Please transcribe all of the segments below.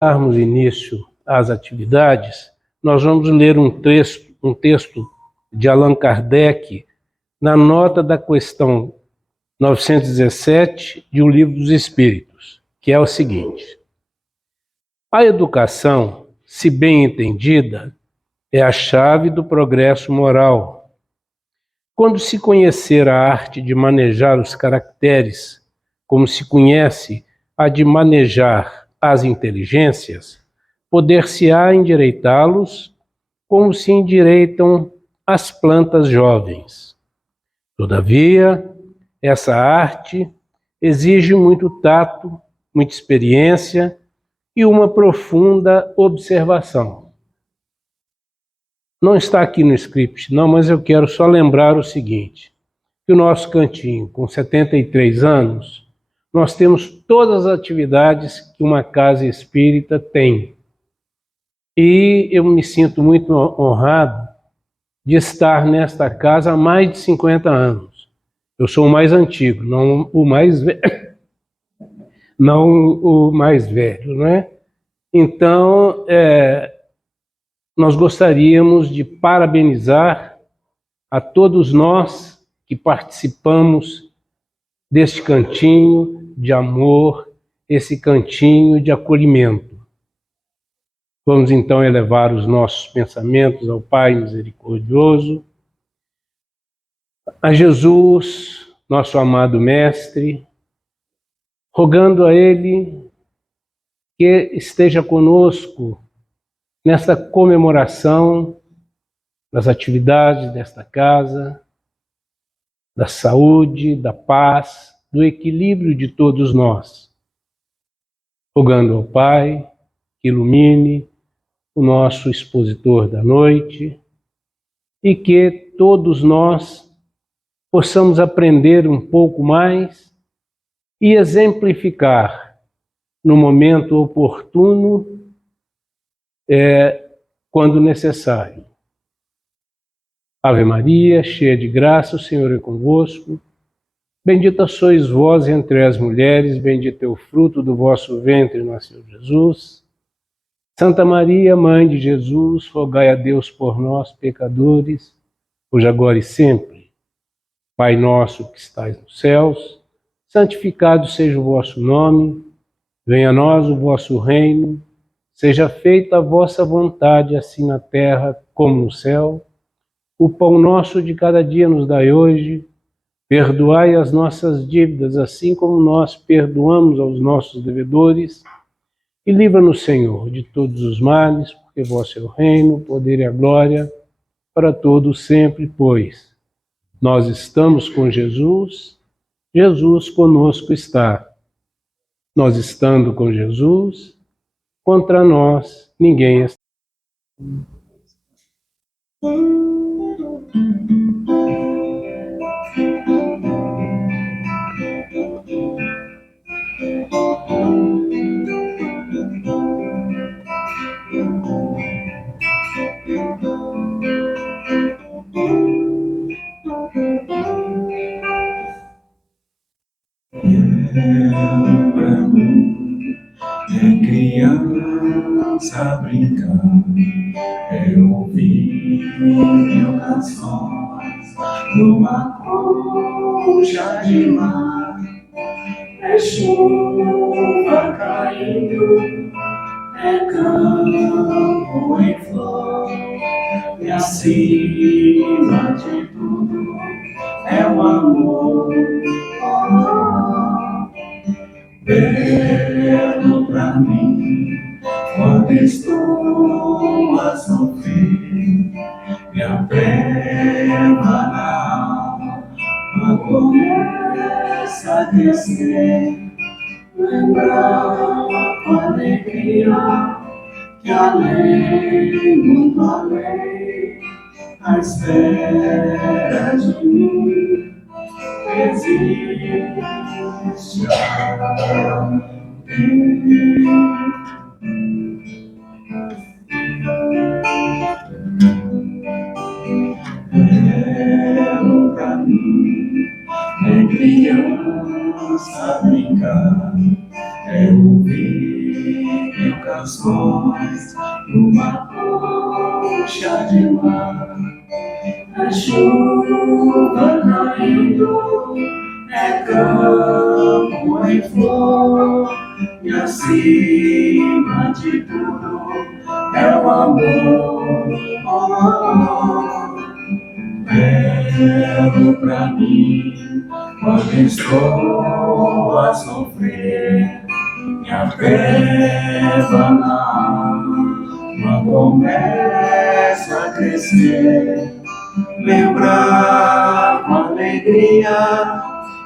darmos início às atividades, nós vamos ler um texto de Allan Kardec na nota da questão 917 de O Livro dos Espíritos, que é o seguinte: a educação, se bem entendida, é a chave do progresso moral. Quando se conhecer a arte de manejar os caracteres, como se conhece a de manejar as inteligências, poder-se-á endireitá-los como se endireitam as plantas jovens. Todavia, essa arte exige muito tato, muita experiência e uma profunda observação. Não está aqui no script, não, mas eu quero só lembrar o seguinte, que o nosso cantinho, com 73 anos, nós temos todas as atividades que uma casa espírita tem. E eu me sinto muito honrado de estar nesta casa há mais de 50 anos. Eu sou o mais antigo, não o mais velho, não o mais velho, né? Então, nós gostaríamos de parabenizar a todos nós que participamos deste cantinho de amor, esse cantinho de acolhimento. Vamos então elevar os nossos pensamentos ao Pai misericordioso, a Jesus, nosso amado Mestre, rogando a Ele que esteja conosco nesta comemoração das atividades desta casa, da saúde, da paz, do equilíbrio de todos nós. Rogando ao Pai que ilumine o nosso expositor da noite e que todos nós possamos aprender um pouco mais e exemplificar no momento oportuno, quando necessário. Ave Maria, cheia de graça, o Senhor é convosco. Bendita sois vós entre as mulheres, bendito é o fruto do vosso ventre, nosso Senhor Jesus. Santa Maria, Mãe de Jesus, rogai a Deus por nós, pecadores, hoje, agora e sempre. Pai nosso que estais nos céus, santificado seja o vosso nome, venha a nós o vosso reino, seja feita a vossa vontade, assim na terra como no céu. O pão nosso de cada dia nos dai hoje, perdoai as nossas dívidas, assim como nós perdoamos aos nossos devedores, e livra-nos, Senhor, de todos os males, porque vosso é o reino, o poder e a glória, para todos sempre, pois nós estamos com Jesus, Jesus conosco está. Nós estando com Jesus, contra nós ninguém está. É criança brincar, é ouvir mil canções numa concha de mar, é chuva caindo, é campo em flor, e acima de tudo é o amor. Belo pra mim, quando estou a sofrer, minha treva na alma começa a descer. Lembrar com alegria que além, muito além, à espera de mim, existe belo pra mim, é criança brincar, é ouvir mil corações numa concha de mar. A chuva caindo é campo em flor, e acima de tudo é o amor. Belo pra mim quando estou a sofrer, minha treva na alma começa a crescer. Lembrar com alegria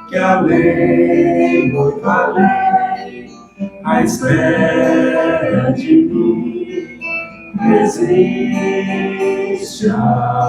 que além, muito além, à espera de mim existe alguém.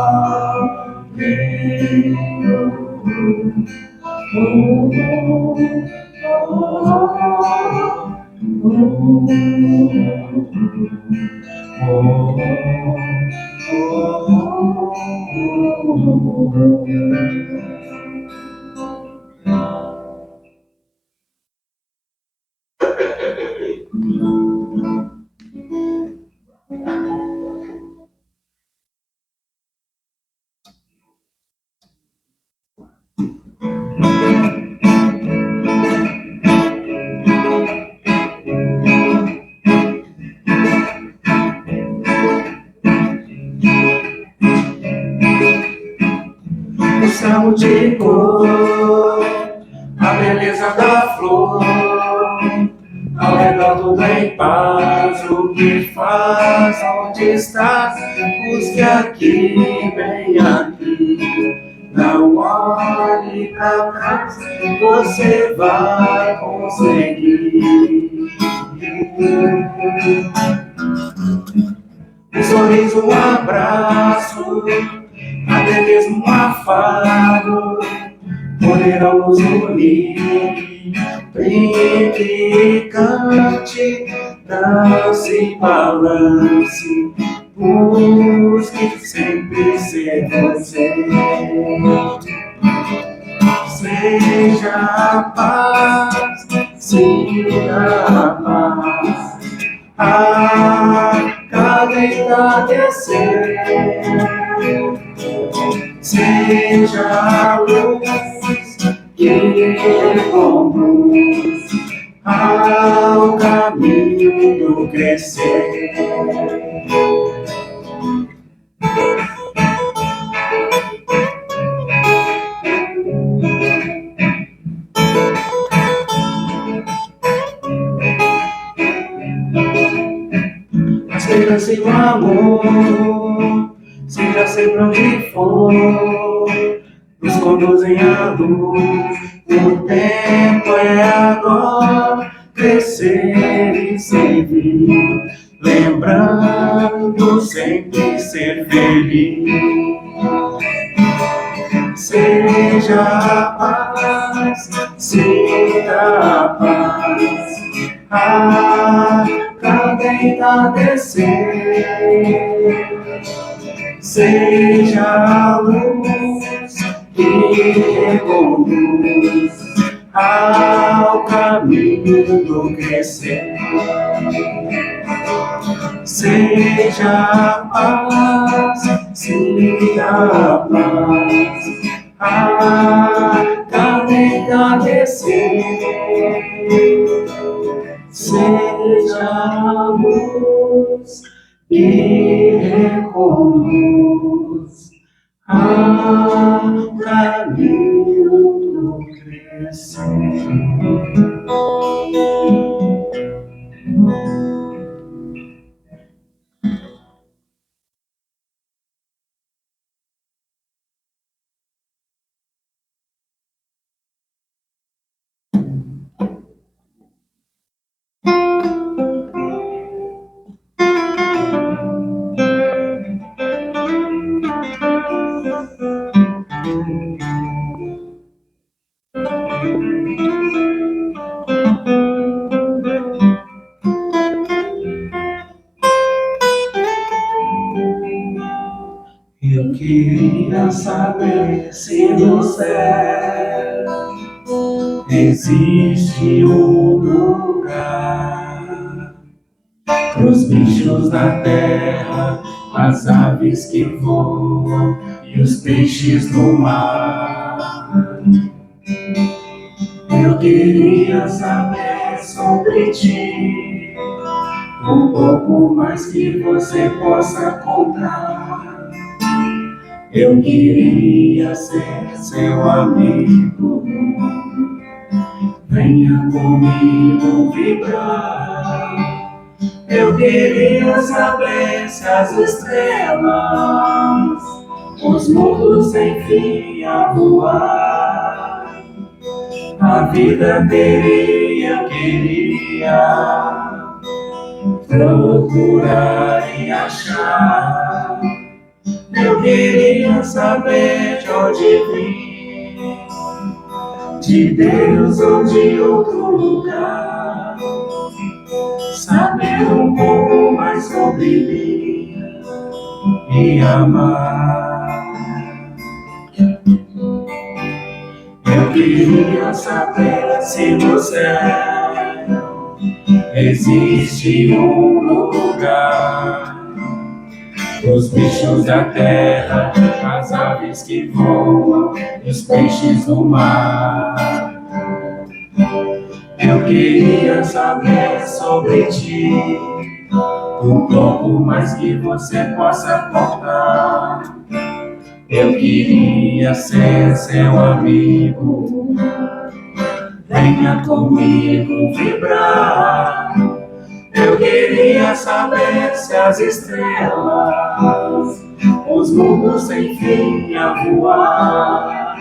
O céu de cor, a beleza da flor, ao redor tudo em paz. O que faz? Onde estás? Busque aqui, bem aqui. Não olhe pra trás, você vai conseguir. Um sorriso, um abraço, até mesmo um afago poderão nos unir. Brinque, cante, dance, balance, busque sempre ser você. Seja a paz, siga a paz, a cada entardecer. Seja a luz que conduz ao caminho do crescer. A esperança e o amor, seja sempre onde for, nos conduzem à luz. O tempo é agora, crescer e servir, lembrando sempre ser feliz. Seja a paz, sinta a paz, a cada entardecer. Seja a luz que conduz ao caminho do crescer. Seja a paz, siga a paz, a cada entardecer. Seja a luz que reconduz ao caminho do crescer. Eu queria saber se no céu existe um lugar os bichos da terra, as aves que voam e os peixes do mar. Eu queria saber sobre ti, um pouco mais que você possa contar. Eu queria ser seu amigo, venha comigo vibrar. Eu queria saber se as estrelas, os mundos enfim a voar, a vida teria, eu queria procurar e achar. Eu queria saber de onde vim, de Deus ou de outro lugar, saber um pouco mais sobre mim e amar. Eu queria saber se no céu existe um lugar, os bichos da terra, as aves que voam e os peixes do mar. Eu queria saber sobre ti, um pouco mais que você possa contar. Eu queria ser seu amigo, venha comigo vibrar. Eu queria saber se as estrelas, os mundos sem fim a voar,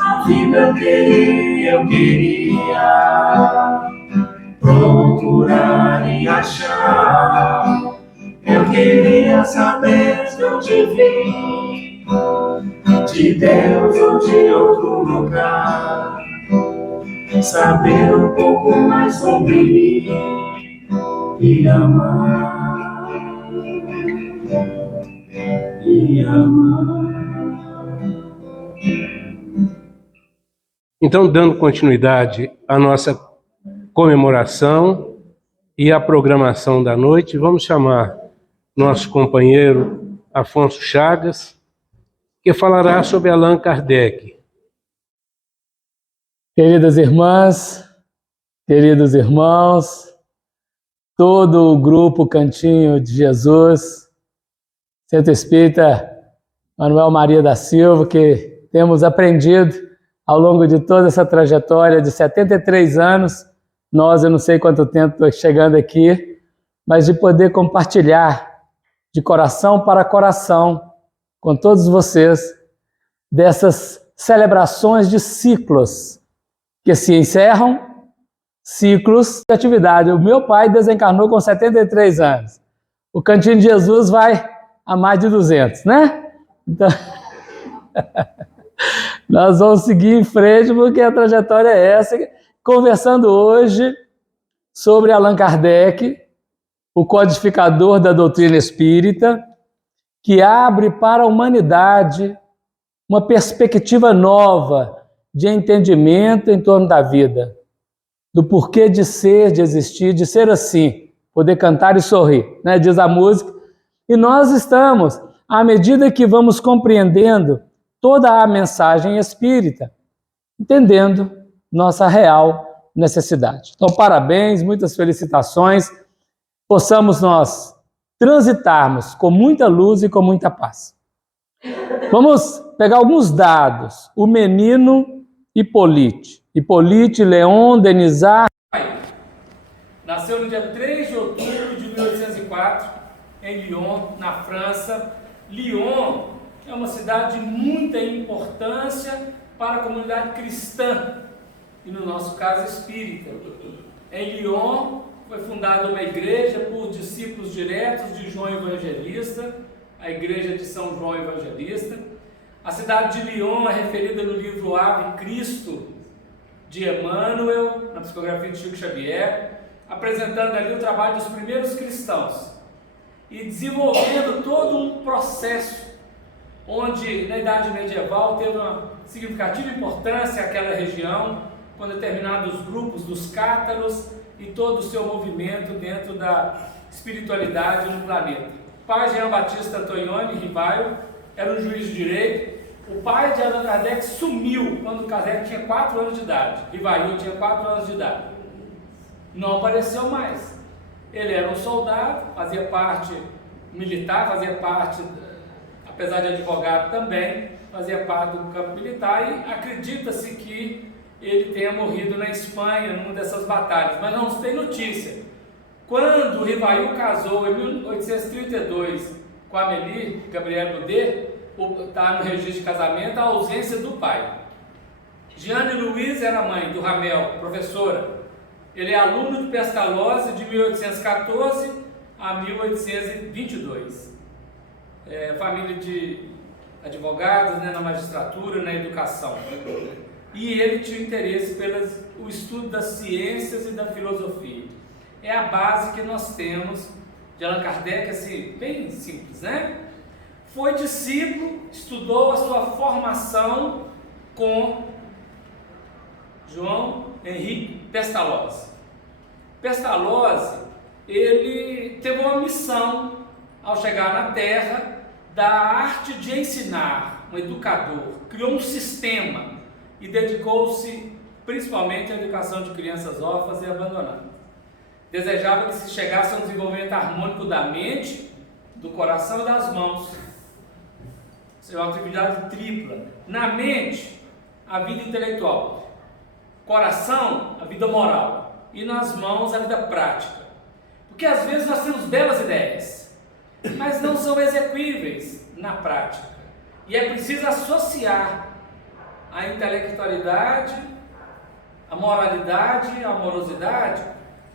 a vida queria, eu queria procurar e achar. Eu queria saber de onde vim, de Deus ou de outro lugar, saber um pouco mais sobre mim e amar, e amar. Então, dando continuidade à nossa comemoração e à programação da noite, vamos chamar nosso companheiro Afonso Chagas, que falará sobre Allan Kardec. Queridas irmãs, queridos irmãos, todo o grupo Cantinho de Jesus, Centro Espírita Manuel Maria da Silva, que temos aprendido ao longo de toda essa trajetória de 73 anos, eu não sei quanto tempo estou chegando aqui, mas de poder compartilhar de coração para coração com todos vocês dessas celebrações de ciclos que se encerram, ciclos de atividade. O meu pai desencarnou com 73 anos. O Cantinho de Jesus vai a mais de 200, né? Então, nós vamos seguir em frente porque a trajetória é essa. Conversando hoje sobre Allan Kardec, o codificador da doutrina espírita, que abre para a humanidade uma perspectiva nova de entendimento em torno da vida, do porquê de ser, de existir, de ser assim, poder cantar e sorrir, né? Diz a música. E nós estamos, à medida que vamos compreendendo toda a mensagem espírita, entendendo nossa real necessidade. Então, parabéns, muitas felicitações, possamos nós transitarmos com muita luz e com muita paz. Vamos pegar alguns dados. O menino Hippolyte Léon Denisard nasceu no dia 3 de outubro de 1804 em Lyon, na França. Lyon é uma cidade de muita importância para a comunidade cristã e, no nosso caso, espírita. Em Lyon foi fundada uma igreja por discípulos diretos de João Evangelista, a Igreja de São João Evangelista. A cidade de Lyon é referida no livro Ave Cristo, de Emmanuel, na psicografia de Chico Xavier, apresentando ali o trabalho dos primeiros cristãos e desenvolvendo todo um processo onde, na Idade Medieval, teve uma significativa importância aquela região, com determinados grupos dos cátaros e todo o seu movimento dentro da espiritualidade no planeta. O pai de Jean Batista Antonioni Rivaio era um juiz de direito. O pai de Allan Kardec sumiu quando Kardec tinha 4 anos de idade. Rivaio tinha 4 anos de idade. Não apareceu mais. Ele era um soldado, fazia parte militar, fazia parte, apesar de advogado também, fazia parte do campo militar, e acredita-se que ele tenha morrido na Espanha, numa dessas batalhas, mas não se tem notícia. Quando Rivaio casou em 1832 com Amélie Gabrielle Boudet, está no registro de casamento a ausência do pai. Jeanne Louise era mãe do Ramel, professora. Ele é aluno de Pestalozzi de 1814 a 1822. Família de advogados, né, na magistratura, na educação. E ele tinha interesse pelo estudo das ciências e da filosofia. É a base que nós temos de Allan Kardec, assim, bem simples, né? Foi discípulo, estudou a sua formação com João Henrique Pestalozzi. Pestalozzi, ele teve uma missão ao chegar na Terra da arte de ensinar, um educador, criou um sistema e dedicou-se principalmente à educação de crianças órfãs e abandonadas. Desejava que se chegasse a um desenvolvimento harmônico da mente, do coração e das mãos. Isso é uma atividade tripla. Na mente, a vida intelectual. Coração, a vida moral. E nas mãos, a vida prática. Porque às vezes nós temos belas ideias, mas não são execuíveis na prática. E é preciso associar a intelectualidade, a moralidade, a amorosidade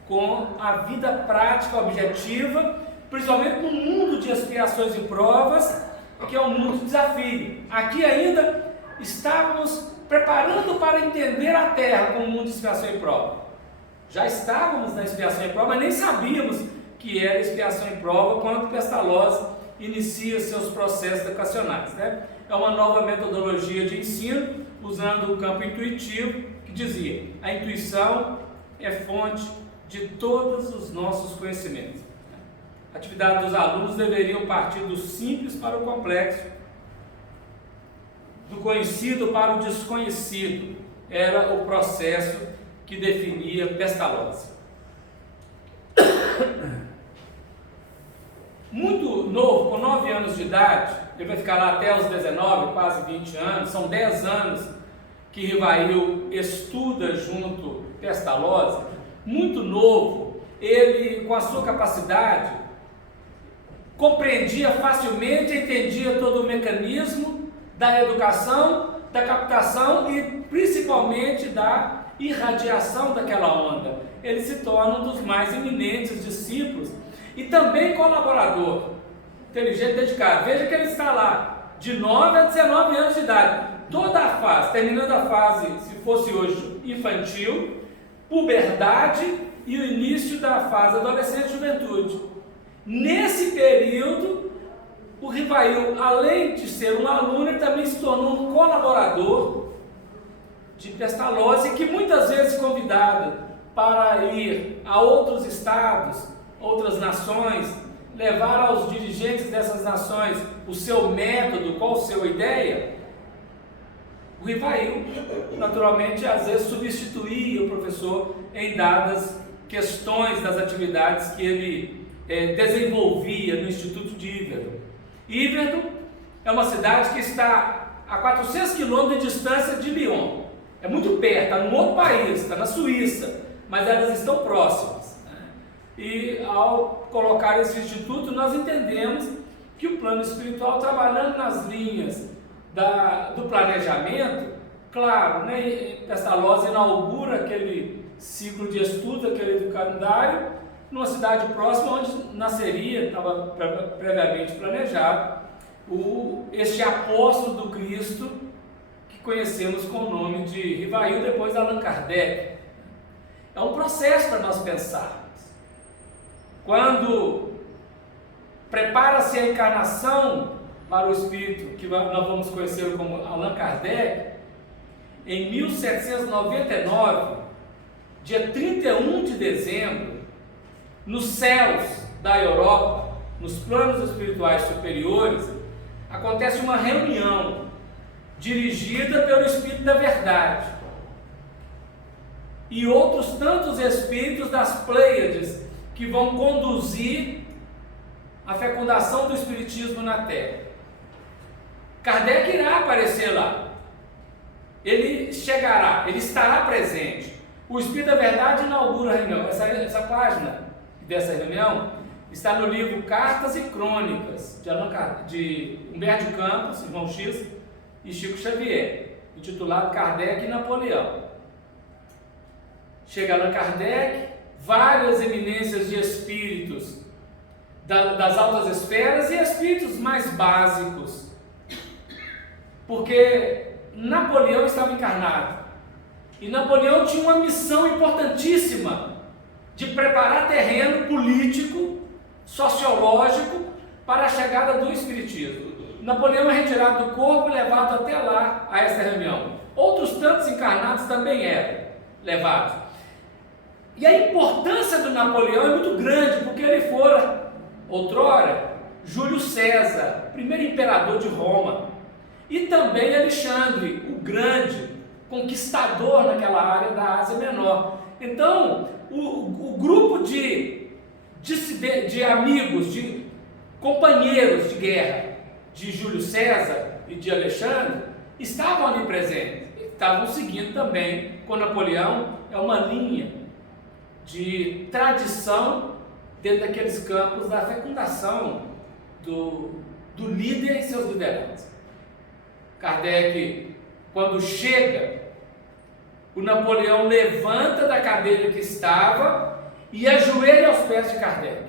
com a vida prática objetiva, principalmente no mundo de expiações e provas, que é um mundo de desafio. Aqui ainda estávamos preparando para entender a Terra como um mundo de expiação e prova. Já estávamos na expiação e prova, mas nem sabíamos que era expiação e prova quando Pestalozzi inicia seus processos educacionais, né? É uma nova metodologia de ensino, usando o campo intuitivo, que dizia: a intuição é fonte de todos os nossos conhecimentos. A atividade dos alunos deveriam partir do simples para o complexo, do conhecido para o desconhecido. Era o processo que definia Pestalozzi. Muito novo, com 9 anos de idade, ele vai ficar lá até os 19, quase 20 anos, são 10 anos que Rivail estuda junto a Pestalozzi. Muito novo, ele, com a sua capacidade, compreendia facilmente, entendia todo o mecanismo da educação, da captação e principalmente da irradiação daquela onda. Ele se torna um dos mais eminentes discípulos e também colaborador, inteligente, dedicado. Veja que ele está lá, de 9 a 19 anos de idade, toda a fase, terminando a fase, se fosse hoje, infantil, puberdade e o início da fase adolescente e juventude. Nesse período, o Rivail, além de ser um aluno, ele também se tornou um colaborador de Pestalozzi, que muitas vezes convidado para ir a outros estados, outras nações, levar aos dirigentes dessas nações o seu método, qual a sua ideia, o Rivail, naturalmente, às vezes substituía o professor em dadas questões das atividades que ele desenvolvia no Instituto de Yverdon. Yverdon é uma cidade que está a 400 quilômetros de distância de Lyon. É muito perto, está num outro país, está na Suíça, mas elas estão próximas. E ao colocar esse instituto, nós entendemos que o plano espiritual, trabalhando nas linhas do planejamento, claro, né, Pestalozzi inaugura aquele ciclo de estudo, aquele educandário, numa cidade próxima onde nasceria, estava previamente planejado, este apóstolo do Cristo, que conhecemos com o nome de Rivail, depois Allan Kardec. É um processo para nós pensarmos. Quando prepara-se a encarnação para o espírito, que nós vamos conhecer como Allan Kardec, em 1799, dia 31 de dezembro, nos céus da Europa, nos planos espirituais superiores, acontece uma reunião dirigida pelo Espírito da Verdade e outros tantos espíritos das Pleiades que vão conduzir a fecundação do Espiritismo na Terra. Kardec irá aparecer lá. Ele chegará, ele estará presente. O Espírito da Verdade inaugura a reunião. Essa página dessa reunião está no livro Cartas e Crônicas de Humberto de Campos, Irmão X e Chico Xavier, intitulado Kardec e Napoleão. Chega Allan Kardec, várias eminências de espíritos das altas esferas e espíritos mais básicos, porque Napoleão estava encarnado e Napoleão tinha uma missão importantíssima de preparar terreno político, sociológico para a chegada do Espiritismo. Napoleão é retirado do corpo e levado até lá, a essa reunião. Outros tantos encarnados também eram levados. E a importância do Napoleão é muito grande, porque ele fora, outrora, Júlio César, primeiro imperador de Roma, e também Alexandre, o grande conquistador naquela área da Ásia Menor. Então, o grupo de amigos, de companheiros de guerra de Júlio César e de Alexandre estavam ali presentes, estavam seguindo também com Napoleão. É uma linha de tradição dentro daqueles campos da fecundação do líder e seus liderantes. Kardec, quando chega, o Napoleão levanta da cadeira que estava e ajoelha aos pés de Kardec.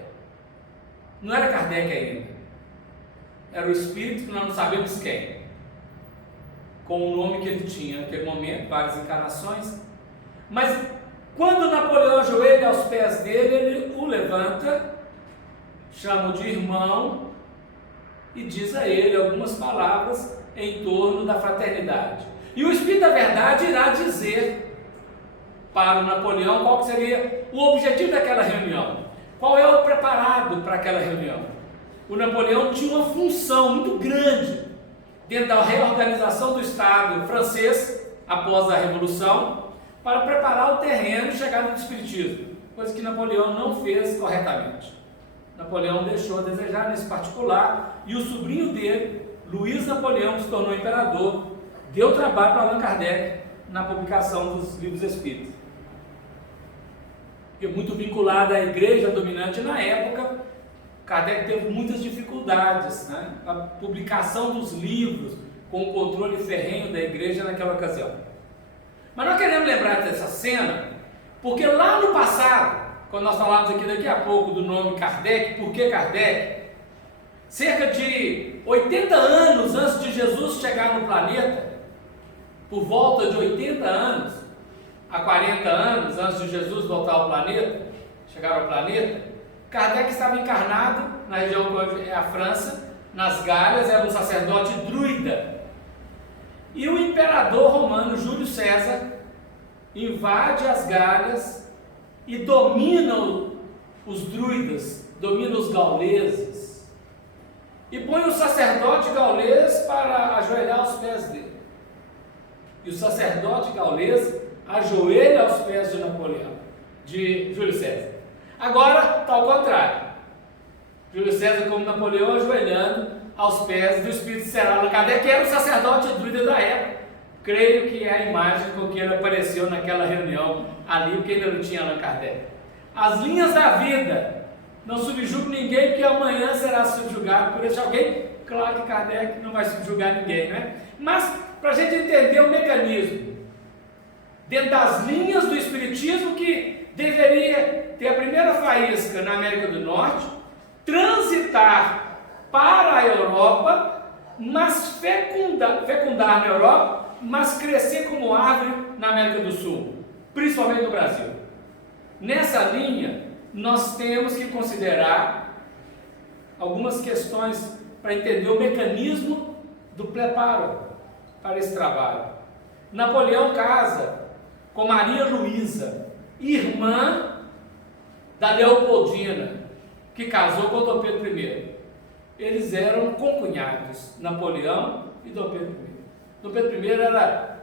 Não era Kardec ainda, era o espírito que nós não sabemos quem, com o nome que ele tinha naquele momento, várias encarnações. Mas quando Napoleão ajoelha aos pés dele, ele o levanta, chama-o de irmão e diz a ele algumas palavras em torno da fraternidade. E o Espírito da Verdade irá dizer para o Napoleão qual seria o objetivo daquela reunião, qual é o preparado para aquela reunião. O Napoleão tinha uma função muito grande dentro da reorganização do Estado francês após a Revolução, para preparar o terreno e chegada do Espiritismo, coisa que Napoleão não fez corretamente. Napoleão deixou a desejar nesse particular, e o sobrinho dele, Luiz Napoleão, que se tornou imperador, deu trabalho para Allan Kardec na publicação dos livros espíritas. E muito vinculado à igreja dominante na época, Kardec teve muitas dificuldades, né? A publicação dos livros com o controle ferrenho da igreja naquela ocasião. Mas nós queremos lembrar dessa cena, porque lá no passado, quando nós falamos aqui daqui a pouco do nome Kardec, por que Kardec? Cerca de 80 anos antes de Jesus chegar no planeta, por volta de 80 anos, a 40 anos antes de Jesus voltar ao planeta, chegar ao planeta, Kardec estava encarnado na região que hoje é a França, nas Galhas, era um sacerdote druida. E o imperador romano Júlio César invade as Galhas e domina os druidas, domina os gauleses, e põe o sacerdote gaulês para ajoelhar aos pés dele. E o sacerdote gaulês ajoelha aos pés de Napoleão, de Júlio César. Agora está ao contrário. Júlio César como Napoleão ajoelhando aos pés do Espírito Será Allan Kardec, que era o sacerdote druida da época. Creio que é a imagem com que ele apareceu naquela reunião ali, porque ainda não tinha Allan Kardec. As linhas da vida. Não subjugue ninguém, porque amanhã será subjugado por esse alguém. Claro que Kardec não vai subjugar ninguém, né? Mas, para a gente entender o mecanismo, dentro das linhas do Espiritismo, que deveria ter a primeira faísca na América do Norte, transitar para a Europa, mas fecundar na Europa, mas crescer como árvore na América do Sul, principalmente no Brasil. Nessa linha, nós temos que considerar algumas questões para entender o mecanismo do preparo para esse trabalho. Napoleão casa com Maria Luísa, irmã da Leopoldina, que casou com Dom Pedro I. Eles eram concunhados, Napoleão e Dom Pedro I. Dom Pedro I era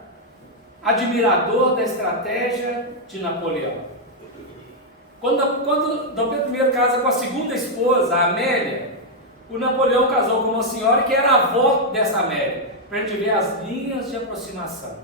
admirador da estratégia de Napoleão. Quando Dom Pedro I casa com a segunda esposa, a Amélia, o Napoleão casou com uma senhora que era avó dessa Amélia, para a gente ver as linhas de aproximação.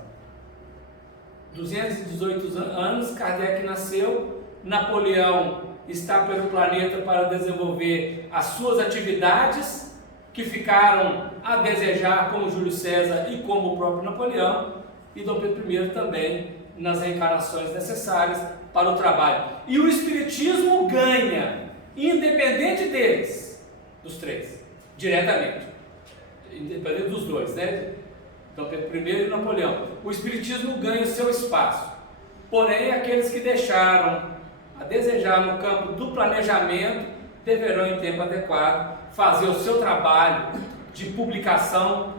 218 anos, Kardec nasceu, Napoleão está pelo planeta para desenvolver as suas atividades, que ficaram a desejar, como Júlio César e como o próprio Napoleão, e Dom Pedro I também, nas reencarnações necessárias para o trabalho. E o Espiritismo ganha, independente deles, dos três, diretamente, independente dos dois, né? Dom Pedro I e Napoleão. O Espiritismo ganha o seu espaço, porém aqueles que deixaram a desejar no campo do planejamento deverão, em tempo adequado, fazer o seu trabalho de publicação.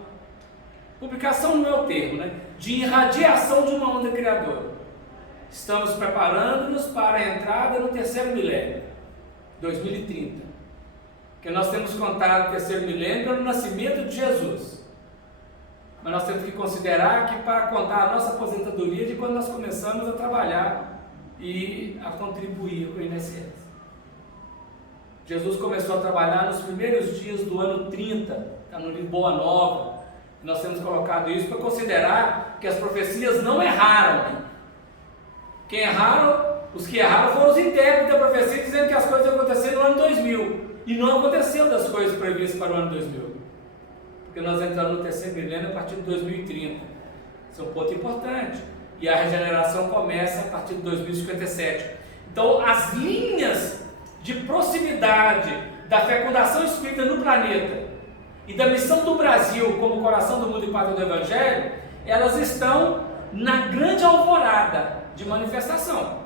Publicação não é o termo, né? De irradiação de uma onda criadora. Estamos preparando-nos para a entrada no terceiro milênio, 2030. Porque nós temos contado o terceiro milênio pelo nascimento de Jesus. Mas nós temos que considerar que para contar a nossa aposentadoria de quando nós começamos a trabalhar e a contribuir com o INSS. Jesus começou a trabalhar nos primeiros dias do ano 30, está no livro Boa Nova. Nós temos colocado isso para considerar que as profecias não erraram. Quem erraram, os que erraram foram os intérpretes da profecia, dizendo que as coisas iam acontecer no ano 2000. E não aconteceu das coisas previstas para o ano 2000. Porque nós entramos no terceiro milênio a partir de 2030. Isso é um ponto importante. E a regeneração começa a partir de 2057. Então, as linhas de proximidade da fecundação espírita no planeta e da missão do Brasil como coração do mundo e pátria do Evangelho, elas estão na grande alvorada de manifestação.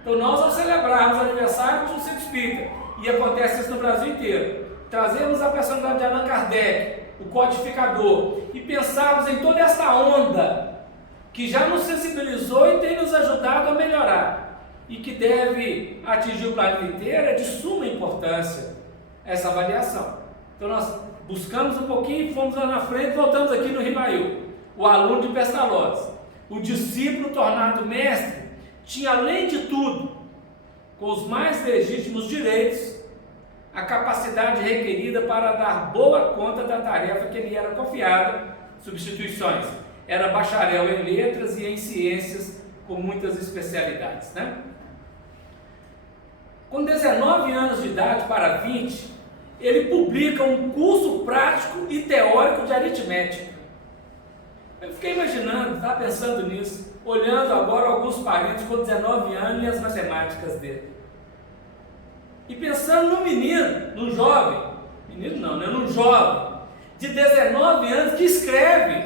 Então, nós, ao celebrarmos o aniversário do Centro Espírita, e acontece isso no Brasil inteiro, trazemos a personalidade de Allan Kardec, o codificador, e pensarmos em toda essa onda que já nos sensibilizou e tem nos ajudado a melhorar, e que deve atingir o planeta inteiro, é de suma importância essa avaliação. Então nós buscamos um pouquinho, fomos lá na frente, voltamos aqui no Ribail. O aluno de Pestalozzi, o discípulo tornado mestre, tinha, além de tudo, com os mais legítimos direitos, a capacidade requerida para dar boa conta da tarefa que lhe era confiada. Substituições: era bacharel em letras e em ciências, com muitas especialidades, né? Com 19 anos de idade para 20, ele publica um curso prático e teórico de aritmética. Eu fiquei imaginando, estava pensando nisso, olhando agora alguns parentes com 19 anos e as matemáticas dele. E pensando num menino, num jovem, menino não, né? Num jovem de 19 anos que escreve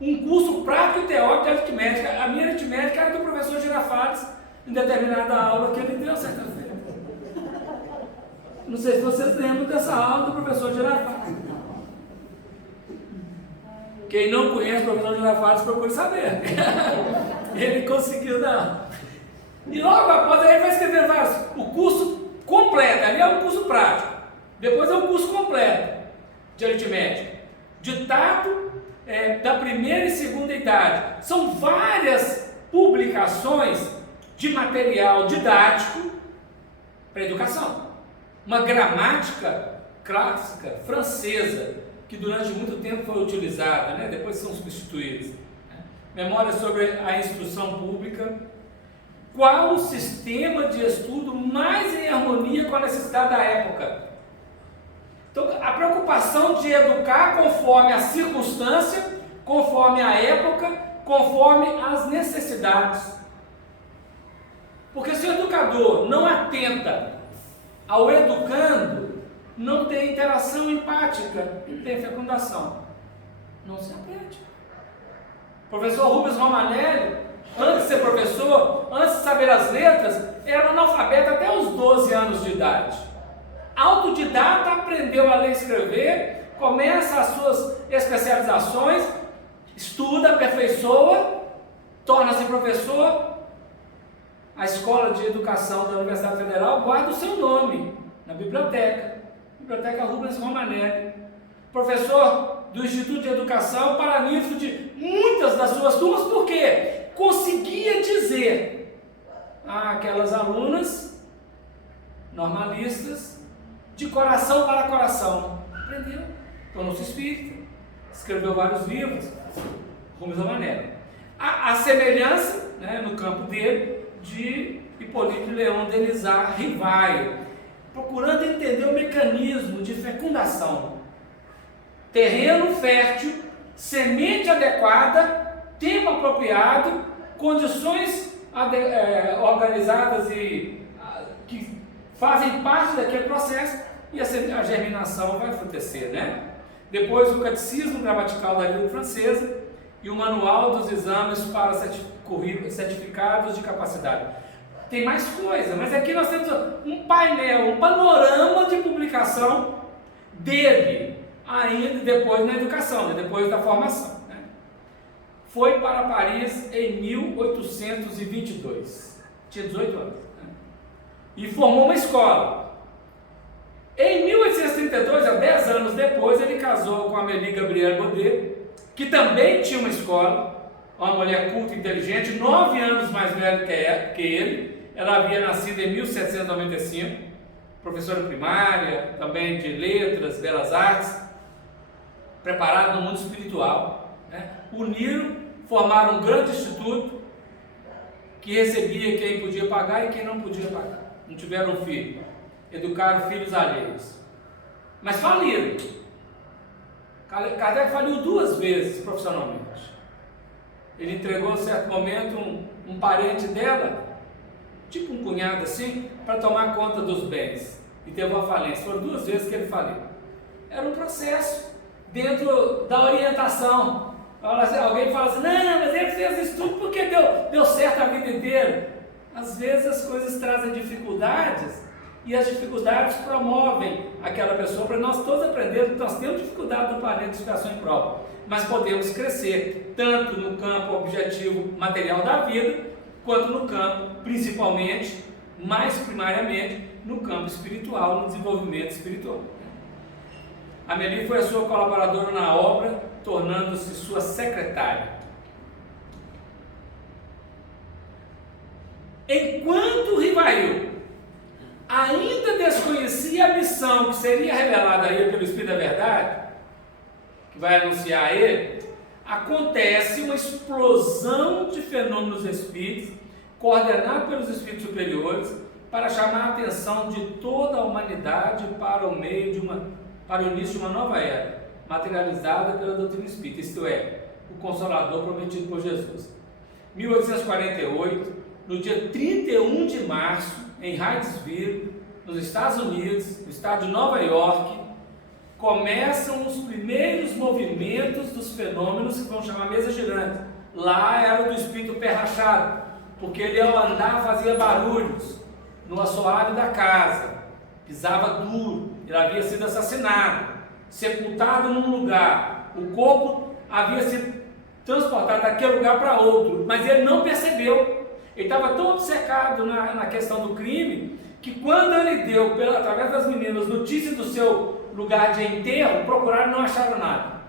um curso prático e teórico de aritmética. A minha aritmética era do professor Girafales, em determinada aula que ele deu certa-feira. Não sei se vocês lembram dessa aula do professor Girafales. Quem não conhece o professor Girafales, procure saber. Ele conseguiu dar. E logo após ele vai escrever o curso completo. Ali é um curso prático. Depois é um curso completo de aritmética. De tato, da primeira e segunda idade. São várias publicações de material didático para educação. Uma gramática clássica francesa, que durante muito tempo foi utilizada, né? Depois são substituídas. Memória sobre a instrução pública. Qual o sistema de estudo mais em harmonia com a necessidade da época? Então, a preocupação de educar conforme a circunstância, conforme a época, conforme as necessidades. Porque se o educador não atenta ao educando, não tem interação empática, não tem fecundação. Não se aprende. O professor Rubens Romanelli, antes de ser professor, antes de saber as letras, era analfabeto até os 12 anos de idade. Autodidata, aprendeu a ler e escrever, começa as suas especializações, estuda, aperfeiçoa, torna-se professor. A Escola de Educação da Universidade Federal guarda o seu nome, na Biblioteca Rubens Romanelli, professor do Instituto de Educação, paraninfo de muitas das suas turmas, porque conseguia dizer àquelas alunas normalistas de coração para coração. Aprendeu, tornou-se espírita, escreveu vários livros, Rubens Romanelli. A semelhança, né, no campo dele, de Hipólito Leão Denizar Rivaio, procurando entender o mecanismo de fecundação. Terreno fértil, semente adequada, tempo apropriado, condições organizadas e que fazem parte daquele processo, e a germinação vai acontecer, né? Depois o Catecismo Gramatical da Língua Francesa e o Manual dos Exames para Certificados de Capacidade. Tem mais coisa, mas aqui nós temos um painel, um panorama de publicação dele, ainda depois na educação, né? Depois da formação, né? Foi para Paris em 1822, tinha 18 anos, né? E formou uma escola. Em 1832, há 10 anos depois, ele casou com Amélie Gabrielle Godet, que também tinha uma escola, uma mulher culta e inteligente, 9 anos mais velha que ele. Ela havia nascido em 1795, professora primária, também de letras, belas artes, preparada no mundo espiritual, né? Uniram, formaram um grande instituto que recebia quem podia pagar e quem não podia pagar. Não tiveram filho, educaram filhos alheios, mas faliram. Kardec faliu 2 vezes profissionalmente. Ele entregou, em certo momento, um parente dela, tipo um cunhado assim, para tomar conta dos bens, e teve uma falência. Foram 2 vezes que ele faliu. Era um processo dentro da orientação. Alguém fala assim, não, mas ele fez isso tudo porque deu certo a vida inteira. Às vezes as coisas trazem dificuldades, e as dificuldades promovem aquela pessoa, para nós todos aprendermos que nós temos dificuldade no planeta de situação em prova, mas podemos crescer, tanto no campo objetivo material da vida, quanto no campo, principalmente, mais primariamente, no campo espiritual, no desenvolvimento espiritual. Amélie foi a sua colaboradora na obra, tornando-se sua secretária. Enquanto Rivail ainda desconhecia a missão que seria revelada a ele pelo Espírito da Verdade, que vai anunciar a ele, acontece uma explosão de fenômenos espíritos, coordenado pelos espíritos superiores, para chamar a atenção de toda a humanidade para o início de uma nova era, materializada pela doutrina espírita, isto é, o Consolador prometido por Jesus. 1848, no dia 31 de março, em Hydesville, nos Estados Unidos, no estado de Nova York, começam os primeiros movimentos dos fenômenos que vão chamar mesa girante. Lá era o do espírito pé rachado, porque ele ao andar fazia barulhos no assoalho da casa, pisava duro, ele havia sido assassinado, sepultado num lugar, o corpo havia sido transportado daquele lugar para outro, mas ele não percebeu. Ele estava tão obcecado na questão do crime, que quando ele deu, através das meninas, notícia do seu lugar de enterro, procuraram e não acharam nada.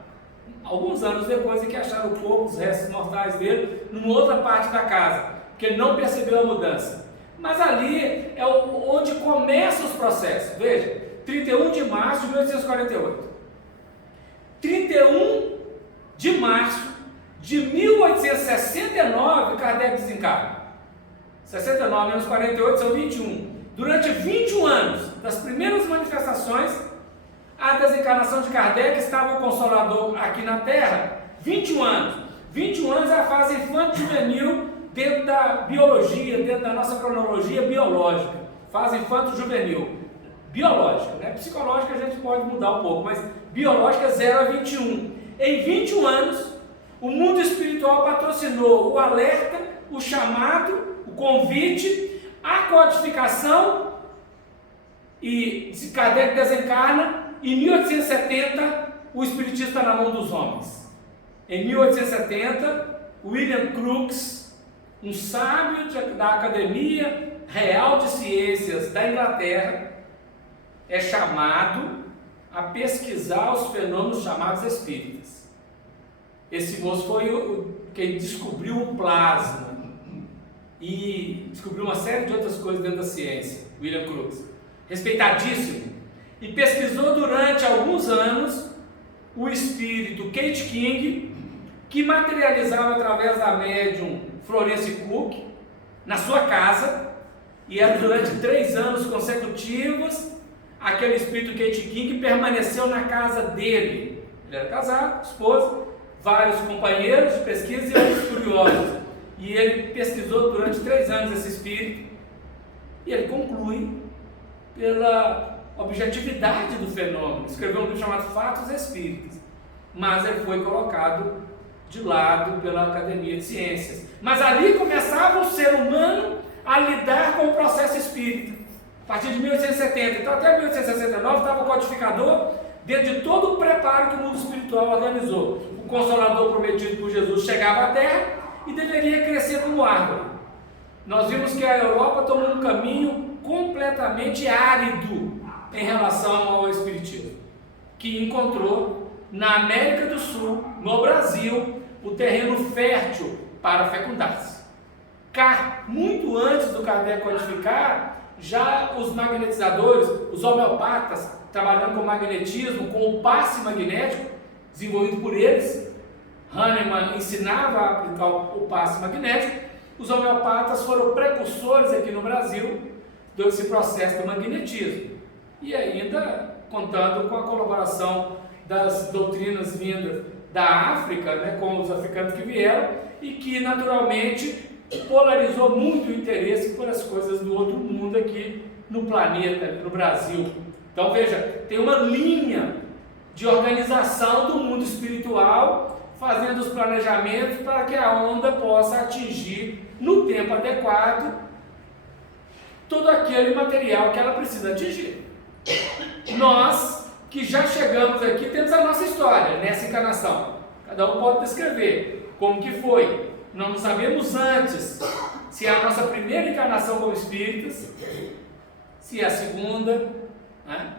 Alguns anos depois é que acharam o corpo, os restos mortais dele, numa outra parte da casa, porque ele não percebeu a mudança. Mas ali é onde começam os processos. Veja, 31 de março de 1848. 31 de março de 1869, Kardec desencarna. 69 menos 48 são 21. Durante 21 anos, das primeiras manifestações, a desencarnação de Kardec estava o Consolador aqui na Terra. 21 anos. 21 anos é a fase infanto-juvenil dentro da biologia, dentro da nossa cronologia biológica. Fase infanto-juvenil. Biológica, né? Psicológica a gente pode mudar um pouco, mas biológica 0 a 21. Em 21 anos, o mundo espiritual patrocinou o alerta, o chamado, o convite, a codificação, e Kardec desencarna. Em 1870, o espiritismo está na mão dos homens. Em 1870, William Crookes, um sábio da Academia Real de Ciências da Inglaterra, é chamado a pesquisar os fenômenos chamados espíritas. Esse moço foi quem descobriu o plasma e descobriu uma série de outras coisas dentro da ciência, William Crookes, respeitadíssimo, e pesquisou durante alguns anos o espírito Kate King, que materializava através da médium Florence Cook na sua casa, e era durante 3 anos consecutivos. Aquele espírito Kate King permaneceu na casa dele. Ele era casado, esposa, vários companheiros de pesquisa e outros curiosos. E ele pesquisou durante 3 anos esse espírito, e ele conclui pela objetividade do fenômeno. Escreveu um livro chamado Fatos Espíritas, mas ele foi colocado de lado pela Academia de Ciências. Mas ali começava o ser humano a lidar com o processo espírita. A partir de 1870, então até 1869 estava o codificador dentro de todo o preparo que o mundo espiritual organizou. O Consolador prometido por Jesus chegava à Terra e deveria crescer como árvore. Nós vimos que a Europa tomou um caminho completamente árido em relação ao Espiritismo, que encontrou na América do Sul, no Brasil, o terreno fértil para fecundar-se. Cá, muito antes do Kardec codificar, já os magnetizadores, os homeopatas, trabalhando com magnetismo, com o passe magnético, desenvolvido por eles. Hahnemann ensinava a aplicar o passe magnético. Os homeopatas foram precursores aqui no Brasil desse processo do magnetismo. E ainda contando com a colaboração das doutrinas vindas da África, né, com os africanos que vieram, e que naturalmente polarizou muito o interesse por as coisas do outro mundo aqui no planeta, no Brasil. Então veja, tem uma linha de organização do mundo espiritual, fazendo os planejamentos para que a onda possa atingir no tempo adequado todo aquele material que ela precisa atingir. Nós que já chegamos aqui temos a nossa história nessa encarnação. Cada um pode descrever como que foi. Nós não sabemos antes se é a nossa primeira encarnação como espíritas, se é a segunda, né?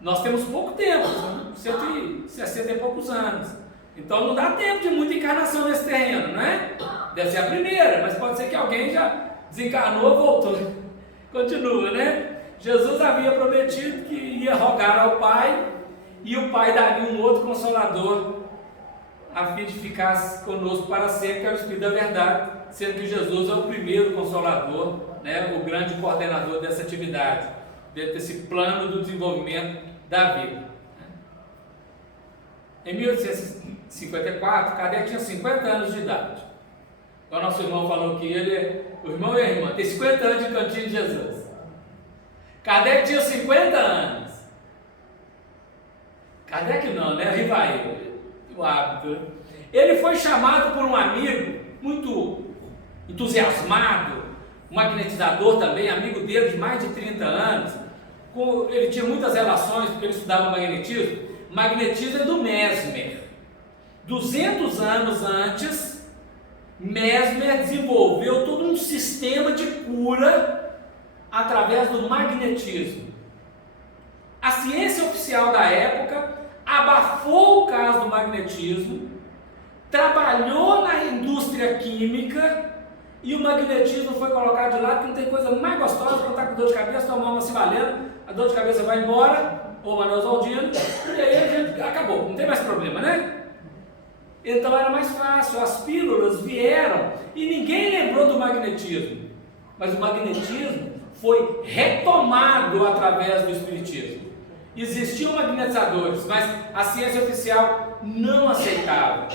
Nós temos pouco tempo, 160 e poucos anos. Então não dá tempo de muita encarnação nesse terreno, não é? Deve ser a primeira, mas pode ser que alguém já desencarnou ou voltou. Continua, né? Jesus havia prometido que ia rogar ao Pai, e o Pai daria um outro Consolador, a fim de ficar conosco para sempre, que é o Espírito da Verdade, sendo que Jesus é o primeiro Consolador, né, o grande coordenador dessa atividade, dentro desse plano do desenvolvimento da vida. Em 1854, Kardec tinha 50 anos de idade. O nosso irmão falou que o irmão e a irmã, tem 50 anos de Cantinho de Jesus. Kardec tinha 50 anos. Kardec não, né? Rivail, o hábito. Ele foi chamado por um amigo muito entusiasmado, um magnetizador também, amigo dele de mais de 30 anos. Ele tinha muitas relações, porque ele estudava magnetismo. Magnetismo é do Mesmer. 200 anos antes, Mesmer desenvolveu todo um sistema de cura através do magnetismo. A ciência oficial da época abafou o caso do magnetismo, trabalhou na indústria química, e o magnetismo foi colocado de lado, porque não tem coisa mais gostosa quando está com dor de cabeça, tomar uma civalena, a dor de cabeça vai embora, ou uma Neosaldina, e aí a gente acabou, não tem mais problema, né? Então era mais fácil, as pílulas vieram e ninguém lembrou do magnetismo, mas o magnetismo foi retomado através do espiritismo. Existiam magnetizadores, mas a ciência oficial não aceitava,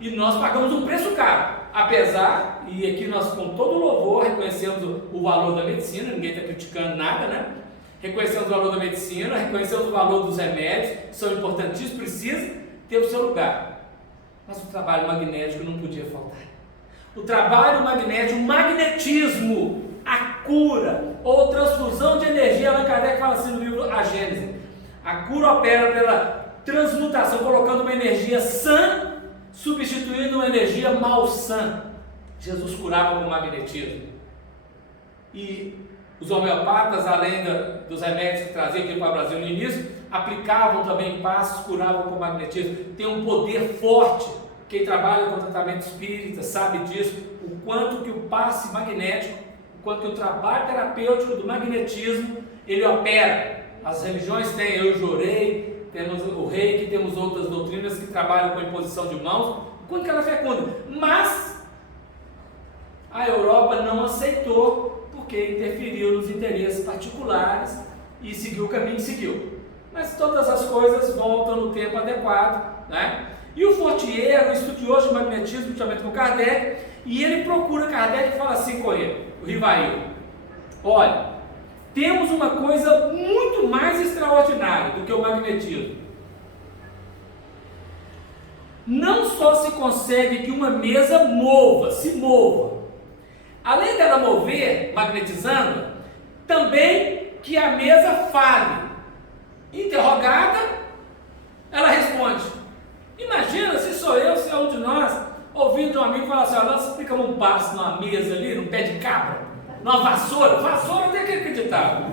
e nós pagamos um preço caro, apesar, e aqui nós com todo louvor reconhecemos o valor da medicina, ninguém está criticando nada, né? Reconhecemos o valor da medicina, reconhecemos o valor dos remédios, que são importantíssimos, precisa ter o seu lugar. Mas o trabalho magnético não podia faltar. O trabalho magnético, o magnetismo, a cura ou transfusão de energia, Allan Kardec fala assim no livro A Gênese. A cura opera pela transmutação, colocando uma energia sã, substituindo uma energia malsã. Jesus curava com o magnetismo. E Os homeopatas, além dos remédios que traziam aqui para o Brasil no início, aplicavam também passes, curavam com magnetismo. Tem um poder forte. Quem trabalha com tratamento espírita sabe disso, o quanto que o passe magnético, o quanto que o trabalho terapêutico do magnetismo, ele opera. As religiões têm, eu jurei, temos o reiki, temos outras doutrinas que trabalham com imposição de mãos, o quanto que ela fecunda. Mas a Europa não aceitou, porque interferiu nos interesses particulares e seguiu o caminho que seguiu. Mas todas as coisas voltam no tempo adequado, né? E o Fortier era um estudioso de magnetismo, juntamente com Kardec, e ele procura Kardec e fala assim com ele, o Rivail: olha, temos uma coisa muito mais extraordinária do que o magnetismo. Não só se consegue que uma mesa se mova, além dela mover, magnetizando, também que a mesa fale. Interrogada, ela responde. Imagina se sou eu, se é um de nós, ouvindo de um amigo falar assim: ó, nós aplicamos um passo numa mesa ali, num pé de cabra, numa vassoura até que acreditar.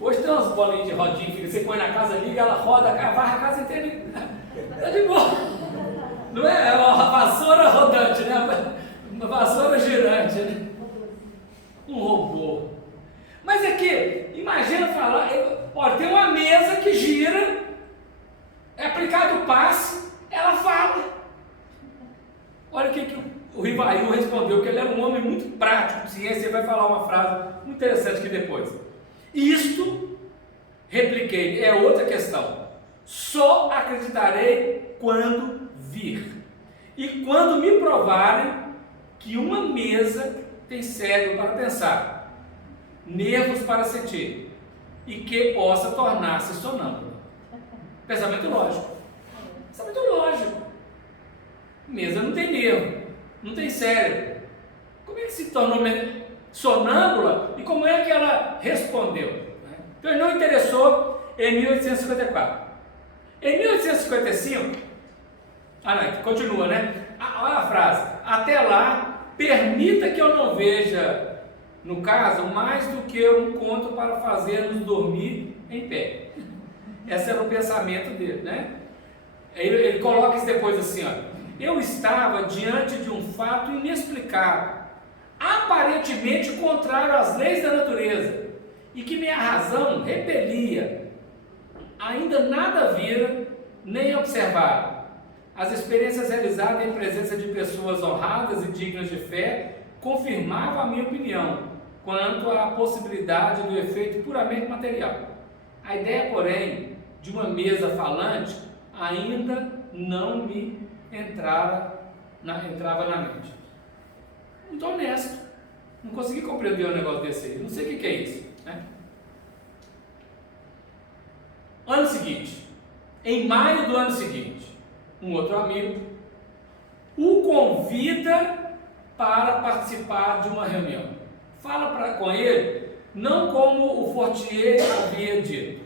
Hoje tem umas bolinhas de rodinha que você põe na casa, liga, ela roda, varre a casa inteira, tá de boa. Não é? É uma vassoura rodante, né? Uma vassoura girante, né? Um robô. Mas é que, imagina falar, olha, tem uma mesa que gira, é aplicado o passe, ela fala. Olha o que o Rivail respondeu, que ele era um homem muito prático de ciência. Ele vai falar uma frase muito interessante aqui depois. Isto, repliquei, é outra questão. Só acreditarei quando vir. E quando me provarem que uma mesa tem cérebro para pensar, nervos para sentir, e que possa tornar-se sonâmbula. Pensamento lógico. Pensamento lógico. Mesa não tem nervo, não tem cérebro. Como é que se tornou sonâmbula e como é que ela respondeu? Então ele não interessou em 1854. Em 1855, não, continua, né? Olha a frase: até lá, permita que eu não veja, no caso, mais do que um conto para fazer-nos dormir em pé. Esse era o pensamento dele, né? Ele coloca isso depois assim, ó: eu estava diante de um fato inexplicável, aparentemente contrário às leis da natureza, e que minha razão repelia. Ainda nada vira, nem observara. As experiências realizadas em presença de pessoas honradas e dignas de fé confirmavam a minha opinião quanto à possibilidade do efeito puramente material. A ideia, porém, de uma mesa falante ainda não me entrava na mente. Muito honesto. Não consegui compreender um negócio desse aí. Não sei o que é isso, né? Ano seguinte, em maio do ano seguinte, um outro amigo o convida para participar de uma reunião. Fala com ele, não como o Fortier havia dito.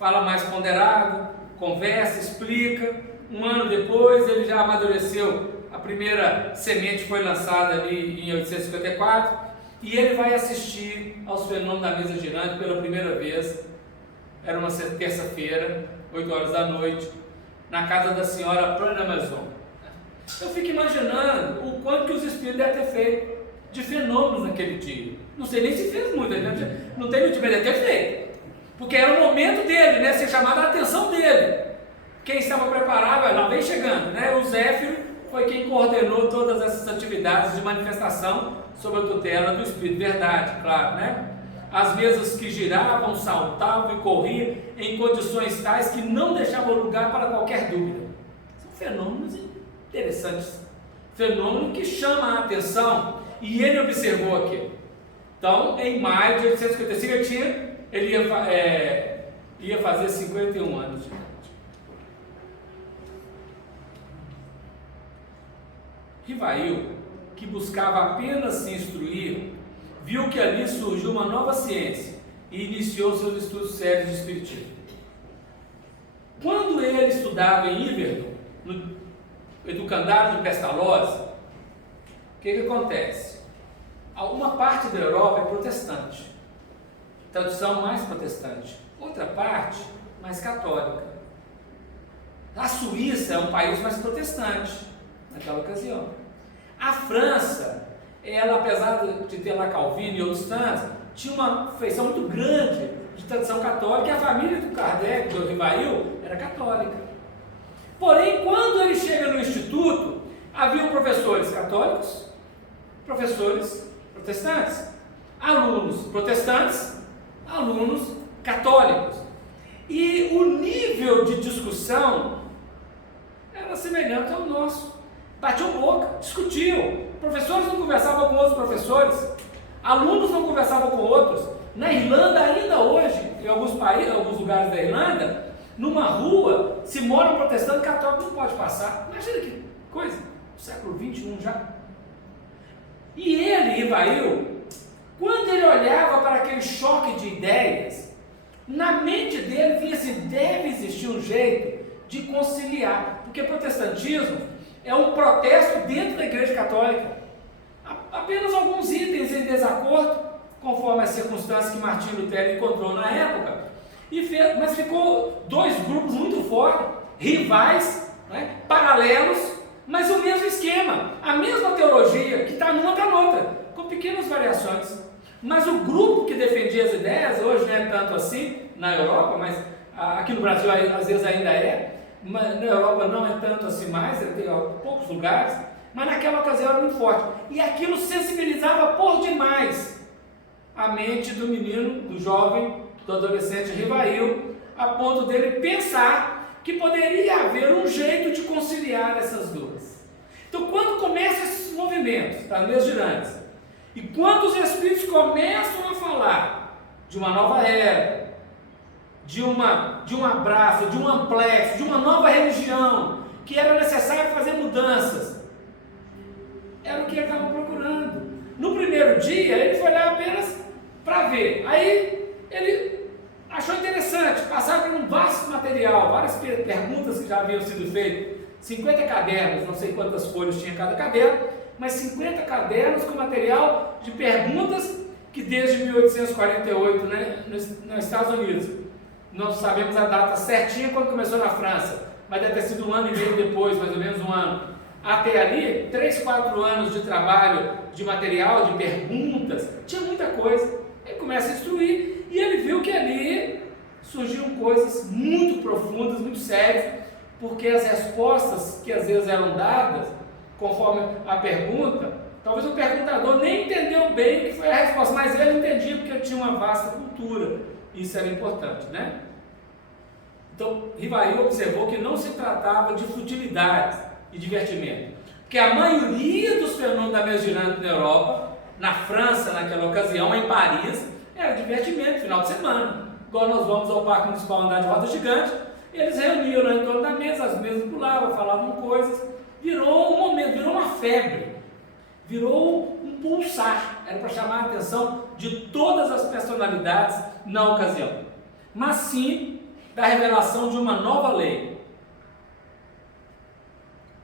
Fala mais ponderado, conversa, explica. Um ano depois ele já amadureceu. A primeira semente foi lançada ali em 1854 e ele vai assistir aos fenômenos da mesa girante pela primeira vez. Era uma terça-feira, 8 horas da noite, na casa da senhora Pranamazon. Eu fico imaginando o quanto que os espíritos devem ter feito de fenômenos naquele dia. Não sei nem se fez muito, não tem muito, mas deve ter feito. Porque era o momento dele, né? Ser chamado a atenção dele. Quem estava preparado, lá vem chegando, né? O Zéfiro foi quem coordenou todas essas atividades de manifestação sob a tutela do Espírito. Verdade, claro, né? As mesas que giravam, saltavam e corriam em condições tais que não deixavam lugar para qualquer dúvida. São fenômenos interessantes, fenômeno que chama a atenção, e ele observou aqui. Então, em maio de 1855, ele ia fazer 51 anos de idade. Rivail, que buscava apenas se instruir, viu que ali surgiu uma nova ciência e iniciou seus estudos sérios de espiritismo. Quando ele estudava em Yverdon, no Educandário de Pestalozzi, o que acontece? Uma parte da Europa é protestante, tradução mais protestante, outra parte mais católica. A Suíça é um país mais protestante naquela ocasião. A França, ela, apesar de ter lá Calvino e outros tantos, tinha uma feição muito grande de tradição católica, e a família do Kardec, do Rivail, era católica. Porém, quando ele chega no instituto, haviam professores católicos, professores protestantes, alunos protestantes, alunos católicos. E o nível de discussão era semelhante ao nosso. Batiam boca, discutiam. Professores não conversavam com outros professores, alunos não conversavam com outros. Na Irlanda, ainda hoje, em alguns países, alguns lugares da Irlanda, numa rua, se mora um protestante, católico não pode passar. Imagina que coisa, século XXI já. E ele, Rivail, quando ele olhava para aquele choque de ideias, na mente dele vinha assim, deve existir um jeito de conciliar, porque protestantismo é um protesto dentro da Igreja Católica. Apenas alguns itens em desacordo, conforme as circunstâncias que Martinho Lutero encontrou na época, mas ficou dois grupos muito fortes, rivais, né, paralelos, mas o mesmo esquema, a mesma teologia, que está numa, está noutra, com pequenas variações. Mas o grupo que defendia as ideias, hoje não é tanto assim na Europa, mas aqui no Brasil às vezes ainda é, mas na Europa não é tanto assim mais, tem poucos lugares, mas naquela ocasião era muito forte. E aquilo sensibilizava por demais a mente do menino, do jovem, do adolescente Rivail, a ponto dele pensar que poderia haver um jeito de conciliar essas duas. Então, quando começam esses movimentos das mesas girantes, e quando os espíritos começam a falar de uma nova era, de um abraço, de um amplexo, de uma nova religião, que era necessário fazer mudanças, era o que ele estava procurando. No primeiro dia, ele foi lá apenas para ver. Aí, ele achou interessante, passaram por um vasto material, várias perguntas que já haviam sido feitas, 50 cadernos, não sei quantas folhas tinha cada caderno, mas 50 cadernos com material de perguntas que desde 1848, né, nos Estados Unidos, não sabemos a data certinha quando começou na França, mas deve ter sido um ano e meio depois, mais ou menos um ano. Até ali, 3, 4 anos de trabalho, de material, de perguntas, tinha muita coisa. Ele começa a instruir e ele viu que ali surgiam coisas muito profundas, muito sérias, porque as respostas que às vezes eram dadas, conforme a pergunta, talvez o perguntador nem entendeu bem o que foi a resposta, mas ele entendia porque ele tinha uma vasta cultura, isso era importante, né? Então, Rivail observou que não se tratava de futilidades e divertimento, porque a maioria dos fenômenos da mesa girante na Europa, na França naquela ocasião, em Paris, era divertimento, final de semana, igual nós vamos ao Parque Municipal andar de roda gigante, eles reuniam lá em torno da mesa, as mesas pulavam, falavam coisas, virou um momento, virou uma febre, virou um pulsar, era para chamar a atenção de todas as personalidades na ocasião, mas sim da revelação de uma nova lei,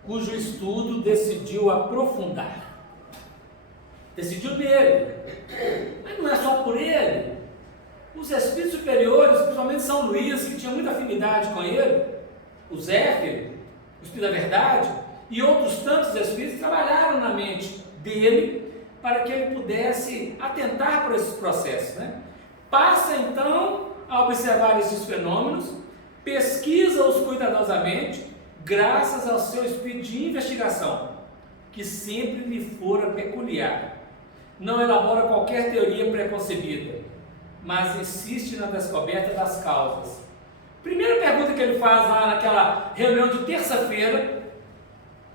cujo estudo decidiu aprofundar, decidiu nele, mas não é só por ele. Os espíritos superiores, principalmente São Luís, que tinha muita afinidade com ele, o Zéfiro, o Espírito da Verdade, e outros tantos espíritos trabalharam na mente dele para que ele pudesse atentar para esses processos, né? Passa então a observar esses fenômenos, pesquisa-os cuidadosamente, graças ao seu espírito de investigação, que sempre lhe fora peculiar. Não elabora qualquer teoria preconcebida, mas insiste na descoberta das causas. Primeira pergunta que ele faz lá naquela reunião de terça-feira,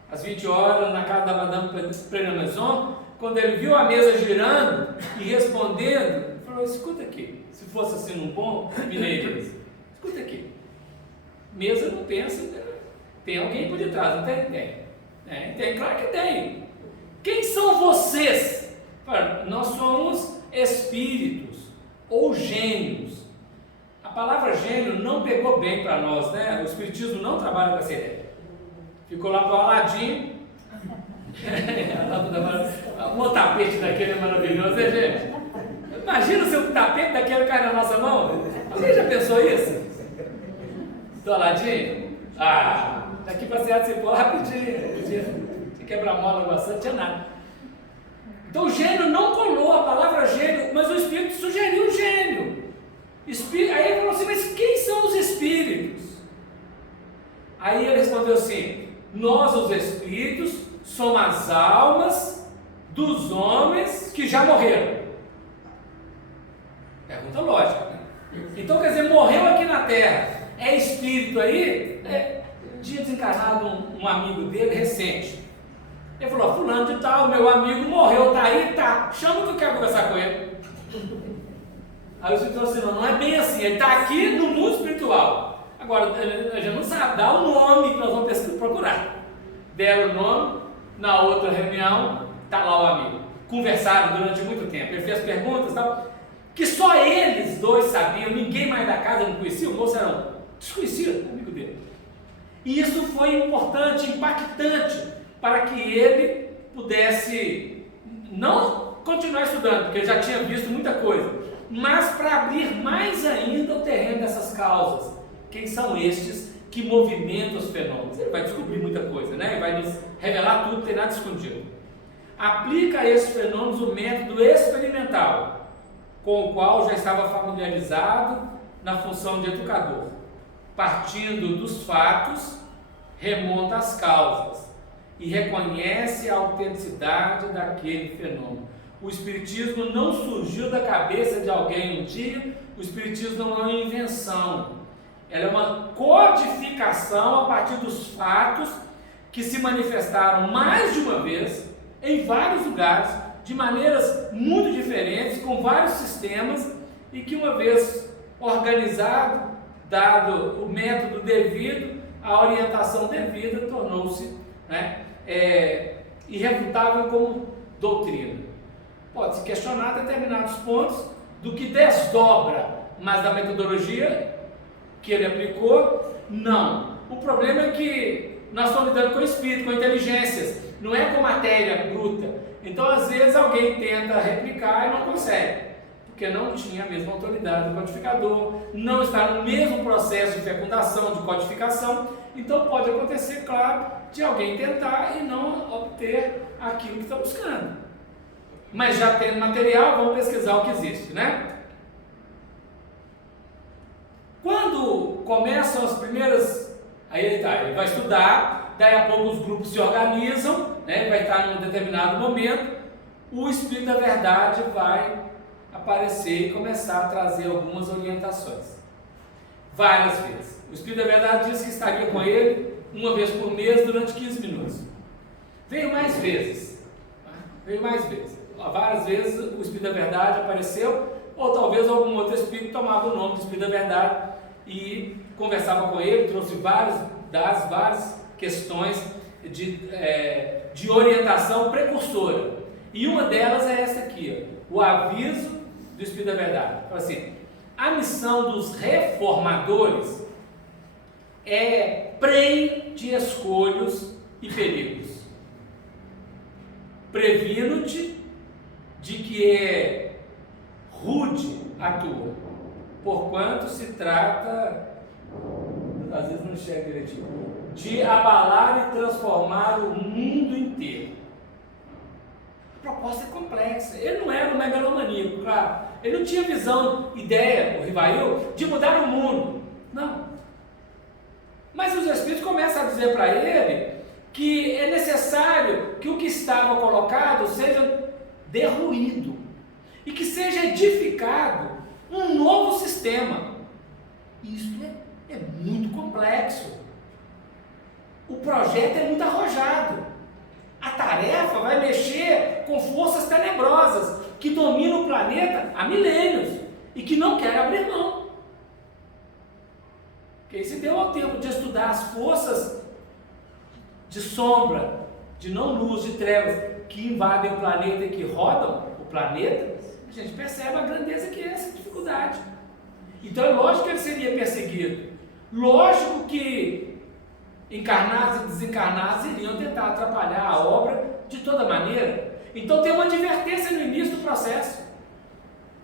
às 20 horas, na casa da Madame Prenamaison, quando ele viu a mesa girando e respondendo, ele falou: escuta aqui, se fosse assim num bom mineiro, escuta aqui, mesa não pensa, tem alguém por detrás, não tem? Tem, claro que tem. Quem são vocês? Nós somos espíritos ou gênios. A palavra gênio não pegou bem para nós, né? O espiritismo não trabalha com essa ideia. Ficou lá para o Aladim, Um tapete daquele é maravilhoso, né, gente? Imagina se um tapete daquele cai na nossa mão. Alguém já pensou isso? Doladinho? Ah, daqui para Serra de Cipó, rapidinho. Tinha quebra-mola bastante, não tinha nada. Então o gênio não colou a palavra gênio, mas o Espírito sugeriu o gênio. Aí ele falou assim, mas quem são os espíritos? Aí ele respondeu assim, nós os espíritos somos as almas dos homens que já morreram. Pergunta lógica, né? Então quer dizer, morreu aqui na Terra, é espírito aí? Tinha desencarnado um amigo dele recente. Ele falou, fulano de tal, meu amigo morreu, tá aí? Tá, chama que eu quero conversar com ele. Aí o Espírito falou assim, não é bem assim, ele está aqui no mundo espiritual. Agora, a gente não sabe, dá o nome que nós vamos procurar. Deram o nome, na outra reunião, está lá o amigo. Conversaram durante muito tempo, ele fez perguntas e tal, que só eles dois sabiam, ninguém mais da casa não conhecia, o moço era um desconhecido, amigo dele. E isso foi importante, impactante, para que ele pudesse não continuar estudando, porque ele já tinha visto muita coisa, mas para abrir mais ainda o terreno dessas causas. Quem são estes que movimentam os fenômenos? Ele vai descobrir muita coisa, né? Ele vai nos revelar tudo, não tem nada escondido. Aplica a esses fenômenos o método experimental, com o qual já estava familiarizado na função de educador. Partindo dos fatos, remonta às causas e reconhece a autenticidade daquele fenômeno. O Espiritismo não surgiu da cabeça de alguém um dia, o Espiritismo não é uma invenção, ela é uma codificação a partir dos fatos que se manifestaram mais de uma vez, em vários lugares, de maneiras muito diferentes, com vários sistemas, e que uma vez organizado, dado o método devido, a orientação devida, tornou-se, né, irrefutável como doutrina. Pode-se questionar determinados pontos do que desdobra, mas da metodologia que ele aplicou, não. O problema é que nós estamos lidando com espírito, com inteligências, não é com matéria bruta. Então, às vezes, alguém tenta replicar e não consegue, porque não tinha a mesma autoridade do codificador, não está no mesmo processo de fecundação, de codificação. Então, pode acontecer, claro, de alguém tentar e não obter aquilo que está buscando. Mas já tendo material, vamos pesquisar o que existe, né? Quando começam as primeiras... Aí ele vai estudar, daí a pouco os grupos se organizam, né? Ele vai estar num determinado momento, o Espírito da Verdade vai aparecer e começar a trazer algumas orientações. Várias vezes. O Espírito da Verdade disse que estaria com ele uma vez por mês durante 15 minutos. Veio mais vezes. Várias vezes o Espírito da Verdade apareceu, ou talvez algum outro Espírito tomava o nome do Espírito da Verdade e conversava com ele, trouxe várias questões de orientação precursora. E uma delas é essa aqui, ó, o aviso do Espírito da Verdade. Fala assim, a missão dos reformadores é prei de escolhos e perigos. Previno-te de que é rude a tua, porquanto se trata, às vezes não chega direitinho, de abalar e transformar o mundo inteiro. A proposta é complexa. Ele não era um megalomaníaco, claro. Ele não tinha visão, ideia, o Rivail, de mudar o mundo. Não. Mas os Espíritos começam a dizer para ele que é necessário que o que estava colocado seja derruído e que seja edificado um novo sistema. Isso é muito complexo. O projeto é muito arrojado. A tarefa vai mexer com forças tenebrosas que dominam o planeta há milênios e que não querem abrir mão. Porque se deu ao tempo de estudar as forças de sombra, de não luz, de trevas, que invadem o planeta e que rodam o planeta, a gente percebe a grandeza que é essa dificuldade. Então é lógico que ele seria perseguido. Lógico que encarnados e desencarnados iriam tentar atrapalhar a obra de toda maneira. Então tem uma advertência no início do processo,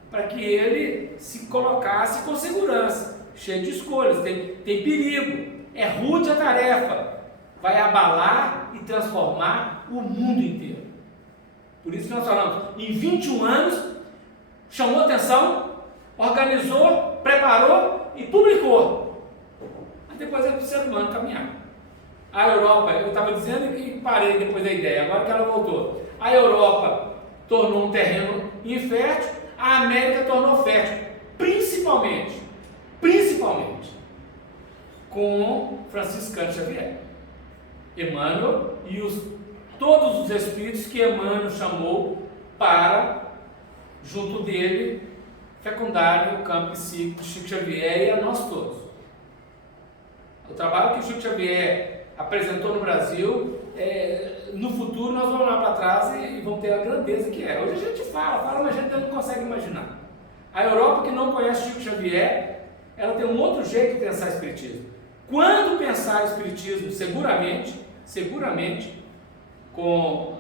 para que ele se colocasse com segurança, cheio de escolhas, tem perigo, é rude a tarefa, vai abalar e transformar o mundo inteiro. Por isso que nós falamos, em 21 anos, chamou atenção, organizou, preparou e publicou. Mas depois é para o ser humano caminhar. A Europa, eu estava dizendo e parei depois da ideia, agora que ela voltou. A Europa tornou um terreno infértil, a América tornou fértil, principalmente com Franciscano Xavier, Emmanuel e todos os espíritos que Emmanuel chamou para, junto dele, fecundarem o campo psíquico de Chico Xavier e a nós todos. O trabalho que Chico Xavier apresentou no Brasil, no futuro nós vamos olhar para trás e vamos ter a grandeza que é. Hoje a gente fala, mas a gente não consegue imaginar. A Europa que não conhece Chico Xavier, ela tem um outro jeito de pensar espiritismo. Quando pensar espiritismo, seguramente, com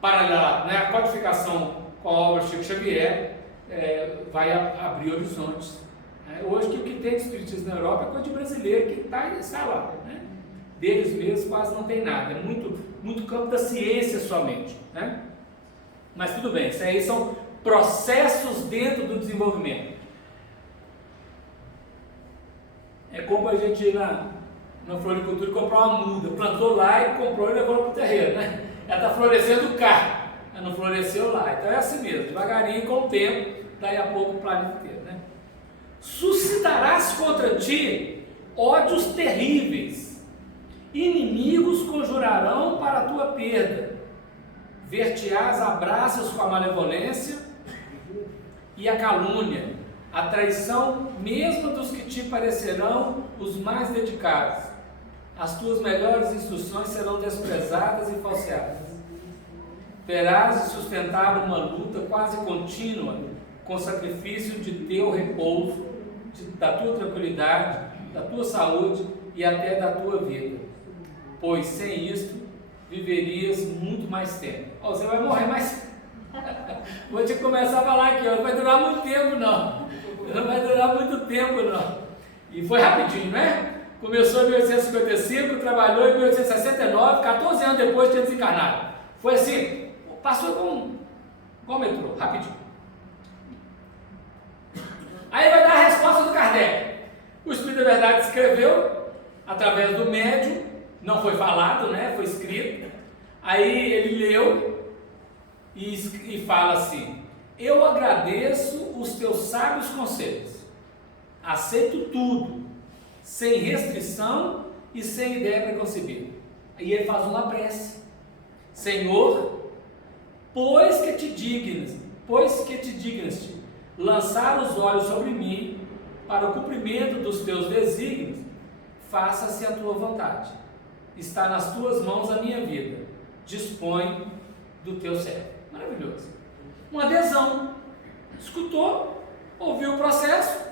paralela, né, a codificação com a obra de Chico Xavier, vai abrir horizontes. Hoje o que tem de espiritismo na Europa é coisa de brasileiro que está lá, né? Deles mesmos quase não tem nada, é muito campo da ciência somente, né? Mas tudo bem, isso aí são processos dentro do desenvolvimento. É como a gente ir na floricultura comprar uma muda, plantou lá e comprou e levou para o terreno, né? Ela está florescendo cá, ela não floresceu lá, então é assim mesmo, devagarinho, com o tempo, daí a pouco o planeta inteiro, né? Suscitarás contra ti ódios terríveis, inimigos conjurarão para a tua perda, ver-te-ás abraços com a malevolência e a calúnia, a traição mesmo dos que te parecerão os mais dedicados. As tuas melhores instruções serão desprezadas e falseadas. Terás de sustentar uma luta quase contínua com sacrifício de teu repouso, da tua tranquilidade, da tua saúde e até da tua vida, pois sem isto viverias muito mais tempo. Você vai morrer mais. Vou te começar a falar aqui, não vai durar muito tempo não. Não vai durar muito tempo não. E foi rapidinho, né? Começou em 1855, trabalhou em 1869, 14 anos depois tinha desencarnado. Foi assim, passou com o metrô, rapidinho. Aí vai dar a resposta do Kardec. O Espírito da Verdade escreveu através do médium, não foi falado, né? Foi escrito. Aí ele leu e fala assim: eu agradeço os teus sábios conselhos, aceito tudo, sem restrição e sem ideia preconcebida. Aí ele faz uma prece: Senhor, pois que te dignas lançar os olhos sobre mim para o cumprimento dos teus desígnios, faça-se a tua vontade. Está nas tuas mãos a minha vida, dispõe do teu servo. Maravilhoso. Uma adesão. Escutou, ouviu o processo,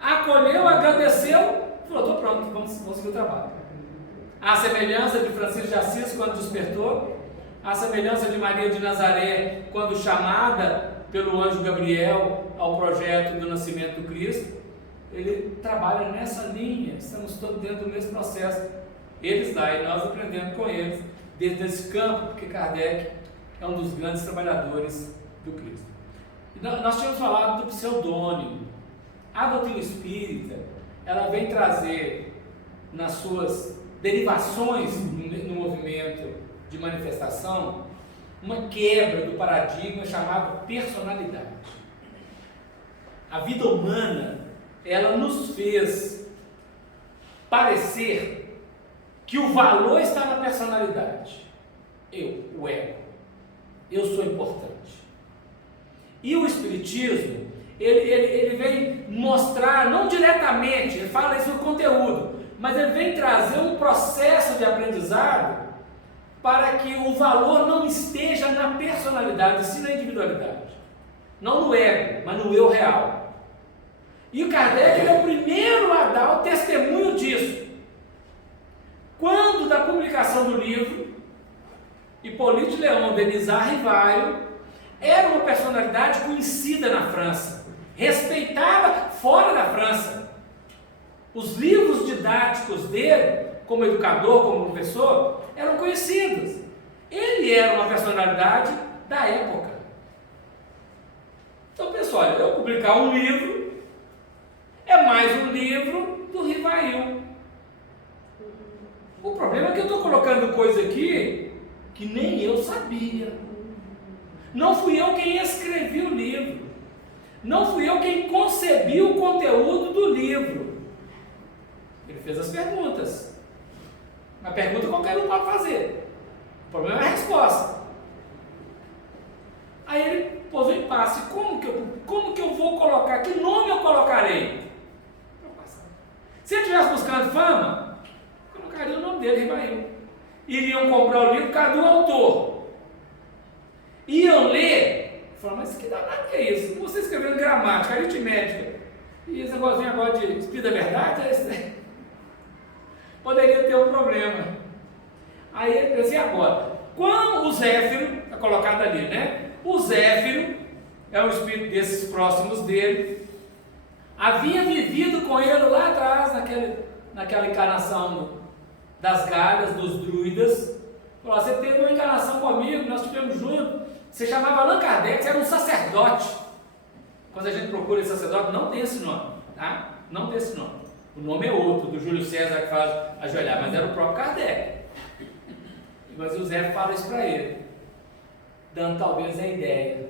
acolheu, agradeceu, falou: estou pronto, vamos seguir o trabalho. A semelhança de Francisco de Assis quando despertou, a semelhança de Maria de Nazaré quando chamada pelo anjo Gabriel ao projeto do nascimento do Cristo, ele trabalha nessa linha, estamos todos dentro do mesmo processo. Eles lá e nós aprendendo com eles, dentro desse campo, porque Kardec é um dos grandes trabalhadores do Cristo. Nós tínhamos falado do pseudônimo. A doutrina espírita, ela vem trazer nas suas derivações no movimento de manifestação uma quebra do paradigma chamado personalidade. A vida humana, ela nos fez parecer que o valor está na personalidade. O ego. Eu sou importante. E o Espiritismo, ele vem mostrar, não diretamente, ele fala isso no conteúdo, mas ele vem trazer um processo de aprendizado para que o valor não esteja na personalidade, sim na individualidade. Não no ego, mas no eu real. E o Kardec é o primeiro a dar o testemunho disso. Quando da publicação do livro, Hippolyte Léon Denisard Rivaio era uma personalidade conhecida na França, respeitada fora da França. Os livros didáticos dele, como educador, como professor, eram conhecidos. Ele era uma personalidade da época. Então, pessoal, eu publicar um livro é mais um livro do Rivail. O problema é que eu estou colocando coisa aqui que nem eu sabia. Não fui eu quem escrevi o livro. Não fui eu quem concebi o conteúdo do livro. Ele fez as perguntas. A pergunta qualquer um pode fazer. O problema é a resposta. Aí ele pôs um impasse. Como que eu vou colocar? Que nome eu colocarei? Se ele estivesse buscando fama, colocaria o nome dele, Rivail. Iriam comprar o livro por causa do autor. Iam ler, falaram, mas que danado que é isso? Você escrevendo gramática, aritmética, e esse negócio agora de Espírito da Verdade, poderia ter um problema. Aí ele disse, agora, quando o Zéfiro, está colocado ali, né? O Zéfiro é um espírito desses próximos dele, havia vivido com ele lá atrás, naquela encarnação das galhas, dos druidas. Falou, você teve uma encarnação comigo, nós estivemos juntos, você chamava Allan Kardec, você era um sacerdote. Quando a gente procura esse sacerdote, não tem esse nome, tá? Não tem esse nome. O nome é outro, do Júlio César que faz ajoelhar, mas era o próprio Kardec. Mas o Zé fala isso para ele, dando talvez a ideia.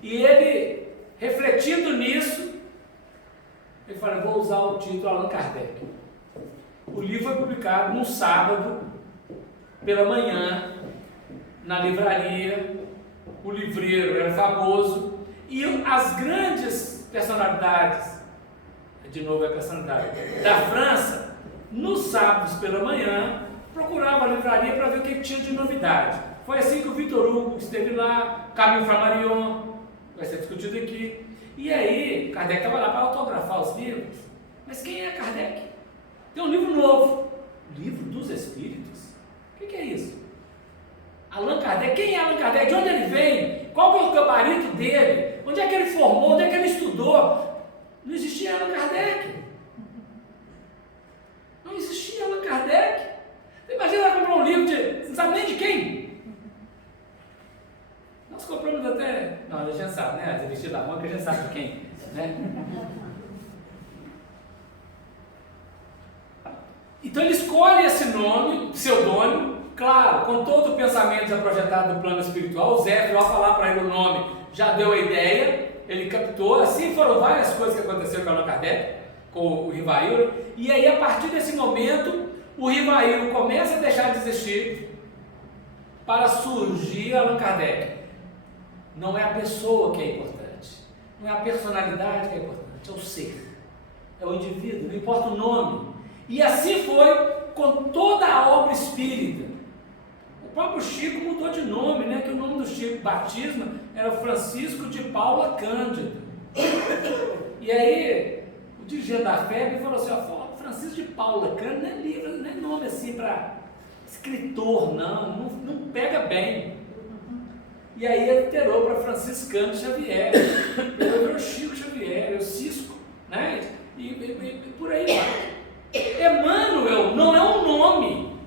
E ele, refletindo nisso, ele fala, vou usar o título Allan Kardec. O livro foi publicado num sábado, pela manhã, na livraria. O livreiro era famoso, e as grandes personalidades, de novo a personalidade, da França, nos sábados pela manhã, procuravam a livraria para ver o que tinha de novidade. Foi assim que o Victor Hugo esteve lá, Camille Flammarion, vai ser discutido aqui. E aí, Kardec estava lá para autografar os livros. Mas quem é Kardec? Tem um livro novo, Livro dos Espíritos. O que é isso? Allan Kardec, quem é Allan Kardec? De onde ele vem? Qual é o gabarito dele? Onde é que ele formou? Onde é que ele estudou? Não existia Allan Kardec. Não existia Allan Kardec. Imagina comprar um livro de... Você não sabe nem de quem? Nós compramos até... Não, a gente sabe, né? As revistas da mão que a gente sabe de quem, né? Então ele escolhe esse nome, pseudônimo, claro, com todo o pensamento já projetado no plano espiritual. O Zé, ao falar para ele o nome, já deu a ideia, ele captou. Assim foram várias coisas que aconteceram com Allan Kardec, com o Rivail. E aí, a partir desse momento, o Rivail começa a deixar de existir para surgir Allan Kardec. Não é a pessoa que é importante, não é a personalidade que é importante, é o ser, é o indivíduo, não importa o nome. E assim foi com toda a obra espírita. O próprio Chico mudou de nome, né? Que o nome do Chico Batismo era Francisco de Paula Cândido. E aí, o dirigente da FEB falou assim, ó, Francisco de Paula Cândido não é livro, não é nome assim para escritor, não pega bem. E aí ele alterou para Franciscano Xavier, depois virou Chico Xavier, o Cisco, né? E por aí vai. Emmanuel não é um nome.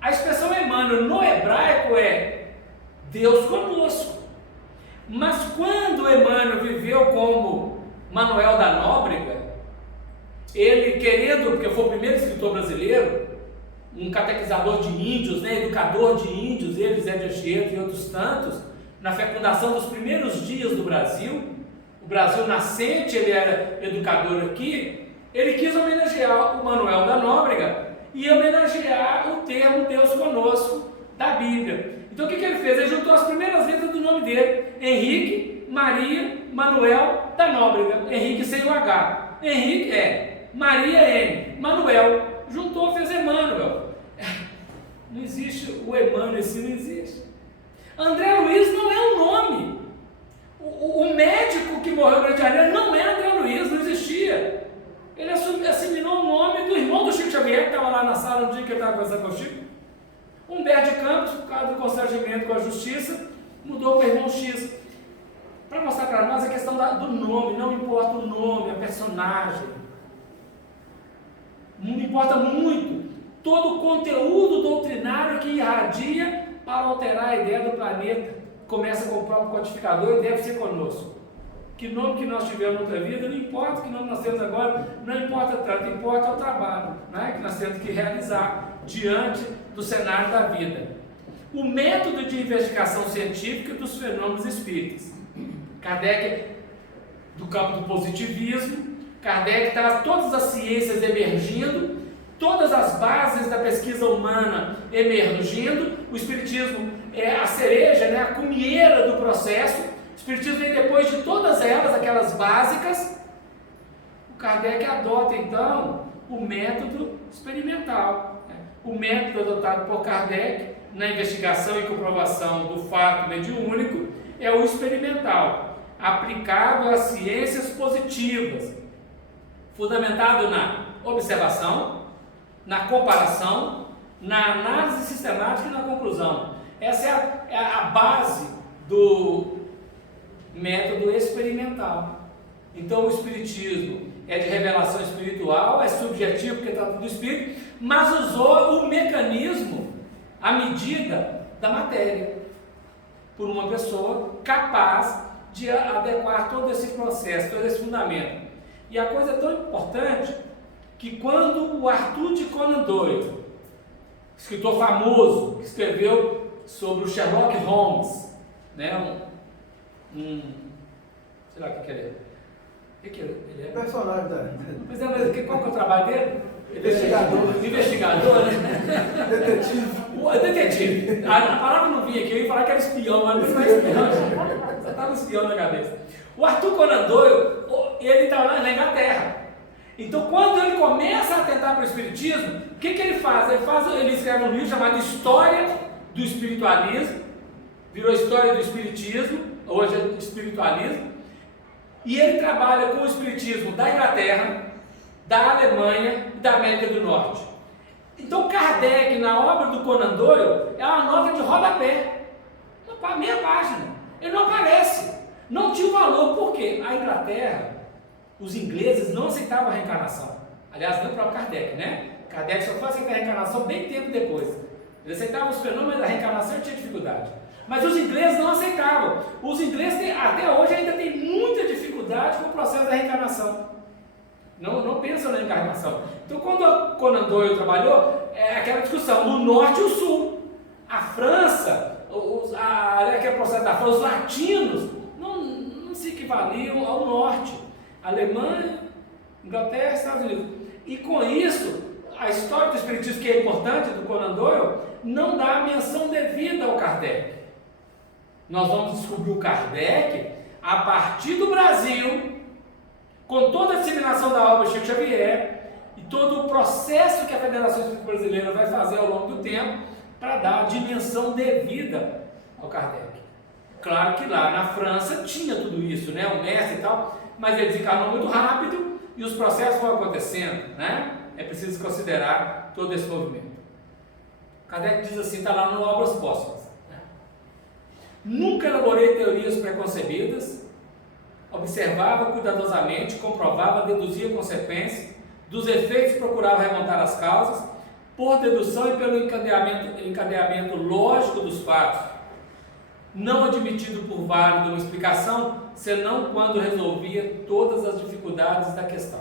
A expressão Emmanuel no hebraico é Deus conosco. Mas quando Emmanuel viveu como Manuel da Nóbrega, ele querendo, porque foi o primeiro escritor brasileiro, um catequizador de índios, né, educador de índios, ele, Zé de Anchieta e outros tantos, na fecundação dos primeiros dias do Brasil, o Brasil nascente, ele era educador aqui. Ele quis homenagear o Manuel da Nóbrega e homenagear o termo Deus conosco da Bíblia. Então o que ele fez? Ele juntou as primeiras letras do nome dele, Henrique, Maria, Manuel da Nóbrega. Henrique sem o H. Henrique é Maria M. Manuel. Juntou, fez Emmanuel. Não existe o Emmanuel, assim não existe. André Luiz não é um nome. O médico que morreu no Rio de Janeiro não é André Luiz, não existia. Ele assimilou o nome do irmão do Chico Xavier, que estava lá na sala no dia que ele estava conversando com o Chico. Humberto de Campos, por causa do constrangimento com a justiça, mudou para o irmão X. Para mostrar para nós a questão do nome, não importa o nome, a personagem. Não importa muito todo o conteúdo doutrinário que irradia para alterar a ideia do planeta. Começa com o próprio codificador e deve ser conosco. Que nome que nós tivemos na outra vida, não importa que nome nós temos agora, não importa tanto, importa o trabalho, né, que nós temos que realizar diante do cenário da vida. O método de investigação científica dos fenômenos espíritas. Kardec, do campo do positivismo, Kardec está todas as ciências emergindo, todas as bases da pesquisa humana emergindo, o Espiritismo é a cereja, né, a cumieira do processo, o Espiritismo vem depois de todas elas, aquelas básicas, o Kardec adota então o método experimental, né? O método adotado por Kardec na investigação e comprovação do fato mediúnico é o experimental, aplicado às ciências positivas, fundamentado na observação, na comparação, na análise sistemática e na conclusão. Essa é a base do método experimental. Então o Espiritismo é de revelação espiritual, é subjetivo porque trata do Espírito, mas usou o mecanismo, a medida da matéria, por uma pessoa capaz de adequar todo esse processo, todo esse fundamento. E a coisa é tão importante que quando o Arthur de Conan Doyle, escritor famoso, que escreveu sobre o Sherlock Holmes, né, sei lá o que ele é. O que ele é? Personagem da... Mas qual que é o trabalho dele? Investigador. Investigador, né? Detetive. Detetive. A palavra não vinha aqui, eu ia falar que era espião, mas não é espião. Só estava espião na cabeça. O Arthur Conan Doyle, ele está lá na Inglaterra. Então, quando ele começa a atentar para o Espiritismo, o que ele faz? Ele escreve um livro chamado História do Espiritualismo, virou História do Espiritismo, hoje é Espiritualismo, e ele trabalha com o Espiritismo da Inglaterra, da Alemanha e da América do Norte. Então Kardec, na obra do Conan Doyle, é uma nota de rodapé, meia página, ele não aparece, não tinha valor, porque a Inglaterra, os ingleses não aceitavam a reencarnação, aliás, nem o próprio Kardec, né? Kardec só foi aceitar a reencarnação bem tempo depois, ele aceitava os fenômenos da reencarnação e tinha dificuldade. Mas os ingleses não aceitavam. Os ingleses até hoje ainda têm muita dificuldade com o processo da reencarnação. Não pensam na reencarnação. Então, quando o Conan Doyle trabalhou, é aquela discussão do norte e o sul. A França, aquele processo da França, os latinos não se equivaliam ao norte. Alemanha, Inglaterra, Estados Unidos. E com isso, a história do Espiritismo, que é importante, do Conan Doyle, não dá a menção devida ao Kardec. Nós vamos descobrir o Kardec a partir do Brasil, com toda a disseminação da obra Chico Xavier e todo o processo que a Federação Espírita Brasileira vai fazer ao longo do tempo para dar a dimensão devida ao Kardec. Claro que lá na França tinha tudo isso, né, o mestre e tal, mas ele desencarnou muito rápido e os processos vão acontecendo, né? É preciso considerar todo esse movimento. Kardec diz assim, está lá no Obras Póstumas. Nunca elaborei teorias preconcebidas, observava cuidadosamente, comprovava, deduzia consequências, dos efeitos procurava remontar as causas, por dedução e pelo encadeamento lógico dos fatos, não admitido por válido uma explicação, senão quando resolvia todas as dificuldades da questão.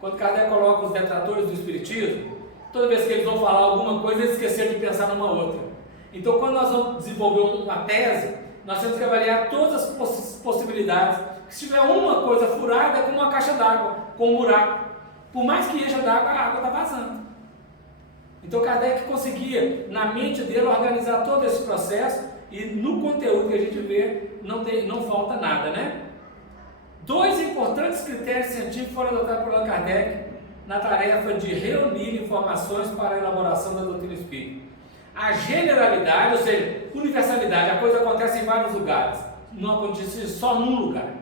Quando Kardec coloca os detratores do Espiritismo, toda vez que eles vão falar alguma coisa, eles esqueceram de pensar numa outra. Então, quando nós vamos desenvolver uma tese, nós temos que avaliar todas as possibilidades. Se tiver uma coisa furada, é como uma caixa d'água, com um buraco. Por mais que encha d'água, a água está vazando. Então, Kardec conseguia, na mente dele, organizar todo esse processo e no conteúdo que a gente vê, não falta nada, né? 2 importantes critérios científicos foram adotados por Allan Kardec na tarefa de reunir informações para a elaboração da doutrina espírita. A generalidade, ou seja, universalidade, a coisa acontece em vários lugares, não acontece só num lugar,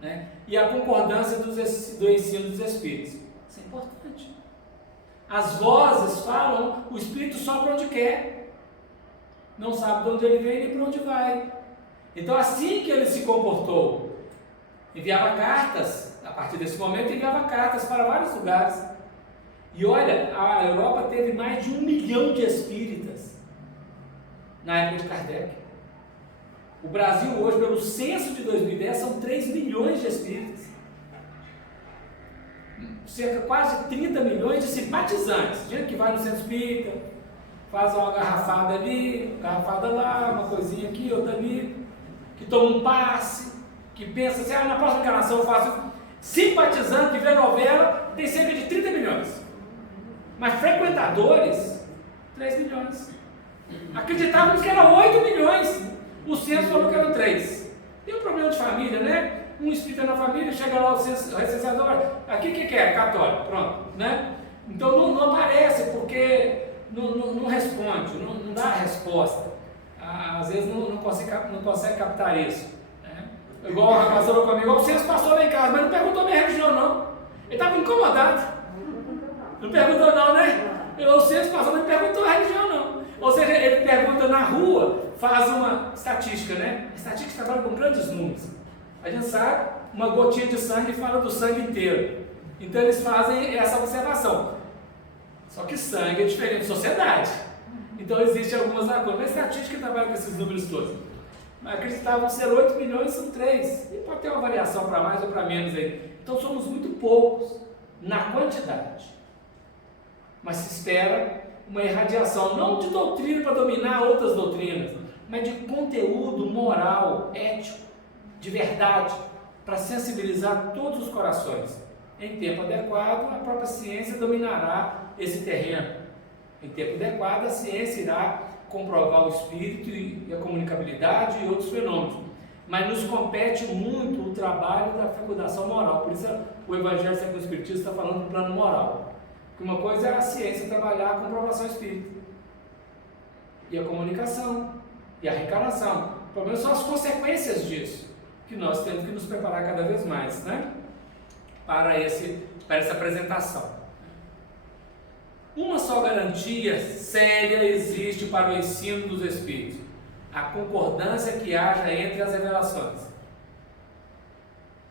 né? E a concordância do ensino dos espíritos, isso é importante. As vozes falam, o espírito sopra onde quer, não sabe de onde ele vem nem para onde vai. Então, assim que ele se comportou, enviava cartas, a partir desse momento enviava cartas para vários lugares. E olha, a Europa teve mais de 1 milhão de espíritas na época de Kardec. O Brasil hoje, pelo censo de 2010, são 3 milhões de espíritas. Cerca quase 30 milhões de simpatizantes. Gente que vai no centro espírita, faz uma garrafada ali, garrafada lá, uma coisinha aqui, outra ali, que toma um passe, que pensa assim, na próxima encarnação eu faço isso. Simpatizante de ver novela tem cerca de 30 milhões. Mas frequentadores, 3 milhões. Acreditávamos que eram 8 milhões. O censo falou que eram 3. Tem um problema de família, né? Um espírita na família, chega lá o recenseador, aqui o que é? Católico, pronto, né? Então não aparece porque não responde, não dá a resposta. Às vezes não consegue captar isso. Né? Igual o rapaz falou comigo, o censo passou lá em casa, mas não perguntou minha religião não. Ele estava incomodado. Não perguntou não, né? O censo passou, mas não perguntou a religião não. Ou seja, ele pergunta na rua, faz uma estatística, né? A estatística trabalha com grandes números. A gente sabe, uma gotinha de sangue fala do sangue inteiro. Então eles fazem essa observação. Só que sangue é diferente de sociedade. Então existem algumas lacunas. A estatística trabalha com esses números todos. Mas acreditavam ser 8 milhões, são 3. E pode ter uma variação para mais ou para menos aí. Então somos muito poucos na quantidade. Mas se espera uma irradiação, não de doutrina para dominar outras doutrinas, mas de conteúdo moral, ético, de verdade, para sensibilizar todos os corações. Em tempo adequado, a própria ciência dominará esse terreno. Em tempo adequado, a ciência irá comprovar o espírito e a comunicabilidade e outros fenômenos. Mas nos compete muito o trabalho da fecundação moral. Por isso o Evangelho segundo o Espiritismo está falando do plano moral. Porque uma coisa é a ciência trabalhar a comprovação espírita. E a comunicação. E a reencarnação. O problema são as consequências disso. Que nós temos que nos preparar cada vez mais, né? Para essa apresentação. Uma só garantia séria existe para o ensino dos Espíritos: a concordância que haja entre as revelações.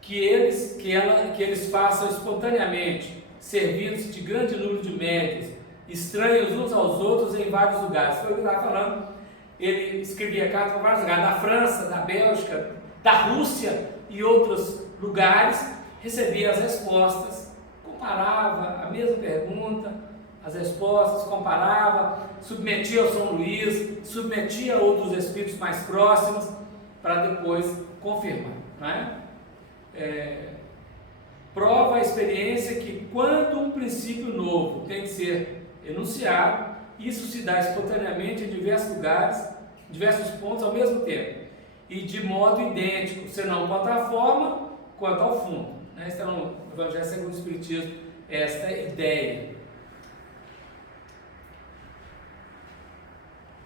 Que eles façam espontaneamente, servindo-se de grande número de médios, estranhos uns aos outros em vários lugares. Foi o que eu estava falando. Ele escrevia cartas para vários lugares, da França, da Bélgica, da Rússia e outros lugares, recebia as respostas, comparava a mesma pergunta, as respostas, comparava, submetia ao São Luís, submetia a outros espíritos mais próximos, para depois confirmar. Não é? Prova a experiência que quando um princípio novo tem que ser enunciado, isso se dá espontaneamente em diversos lugares, em diversos pontos ao mesmo tempo, e de modo idêntico, senão quanto à forma, quanto ao fundo. Né? Está no Evangelho segundo o Espiritismo, esta ideia.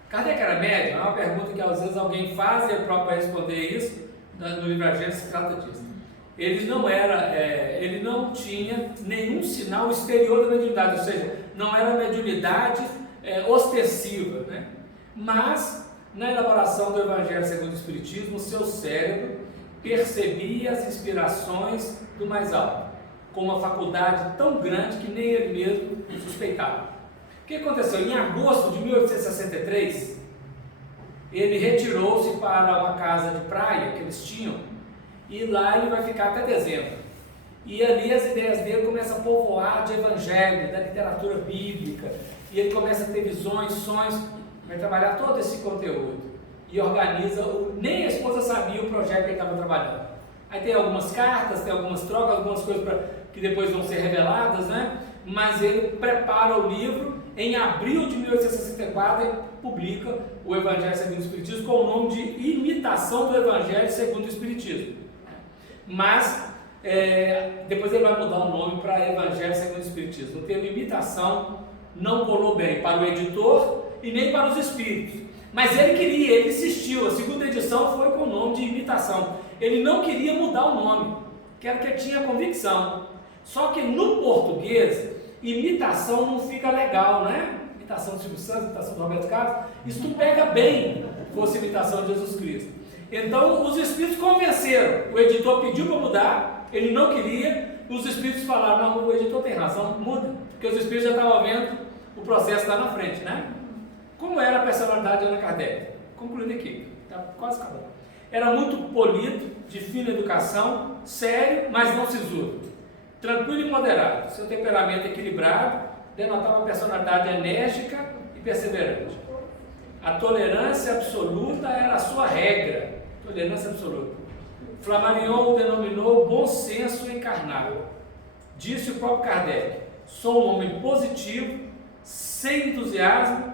Kardec era médium? É uma pergunta que às vezes alguém faz e é próprio para responder isso. No livro Evangelho se trata disso. Ele não tinha nenhum sinal exterior da mediunidade, ou seja, não era mediunidade ostensiva, né? Mas na elaboração do Evangelho segundo o Espiritismo, o seu cérebro percebia as inspirações do mais alto, com uma faculdade tão grande que nem ele mesmo suspeitava. O que aconteceu? Em agosto de 1863, ele retirou-se para uma casa de praia que eles tinham, e lá ele vai ficar até dezembro. E ali as ideias dele começam a povoar de evangelho, da literatura bíblica, e ele começa a ter visões, sonhos, vai trabalhar todo esse conteúdo. E organiza, nem a esposa sabia o projeto que ele estava trabalhando. Aí tem algumas cartas, tem algumas trocas, algumas coisas que depois vão ser reveladas, né? Mas ele prepara o livro. Em abril de 1864, ele publica o Evangelho segundo o Espiritismo com o nome de Imitação do Evangelho segundo o Espiritismo. Mas depois ele vai mudar o nome para Evangelho segundo o Espiritismo. O termo imitação não colou bem para o editor e nem para os espíritos. Mas ele insistiu. A segunda edição foi com o nome de Imitação. Ele não queria mudar o nome, que era o que ele tinha convicção. Só que no português, imitação não fica legal, né? imitação do Silvio Santos, imitação do Roberto Carlos, isso tu pega bem, fosse imitação de Jesus Cristo. Então os espíritos convenceram, o editor pediu para mudar, ele não queria, os espíritos falaram, não, o editor tem razão, muda, porque os espíritos já estavam vendo o processo lá na frente, né? Como era a personalidade de Allan Kardec? Concluindo aqui, está quase acabando. Era muito polido, de fina educação, sério, mas não sisudo. Tranquilo e moderado, seu temperamento equilibrado, denotava uma personalidade enérgica e perseverante. A tolerância absoluta era a sua regra, tolerância absoluta. Flammarion o denominou bom senso encarnado. Disse o próprio Kardec, sou um homem positivo, sem entusiasmo,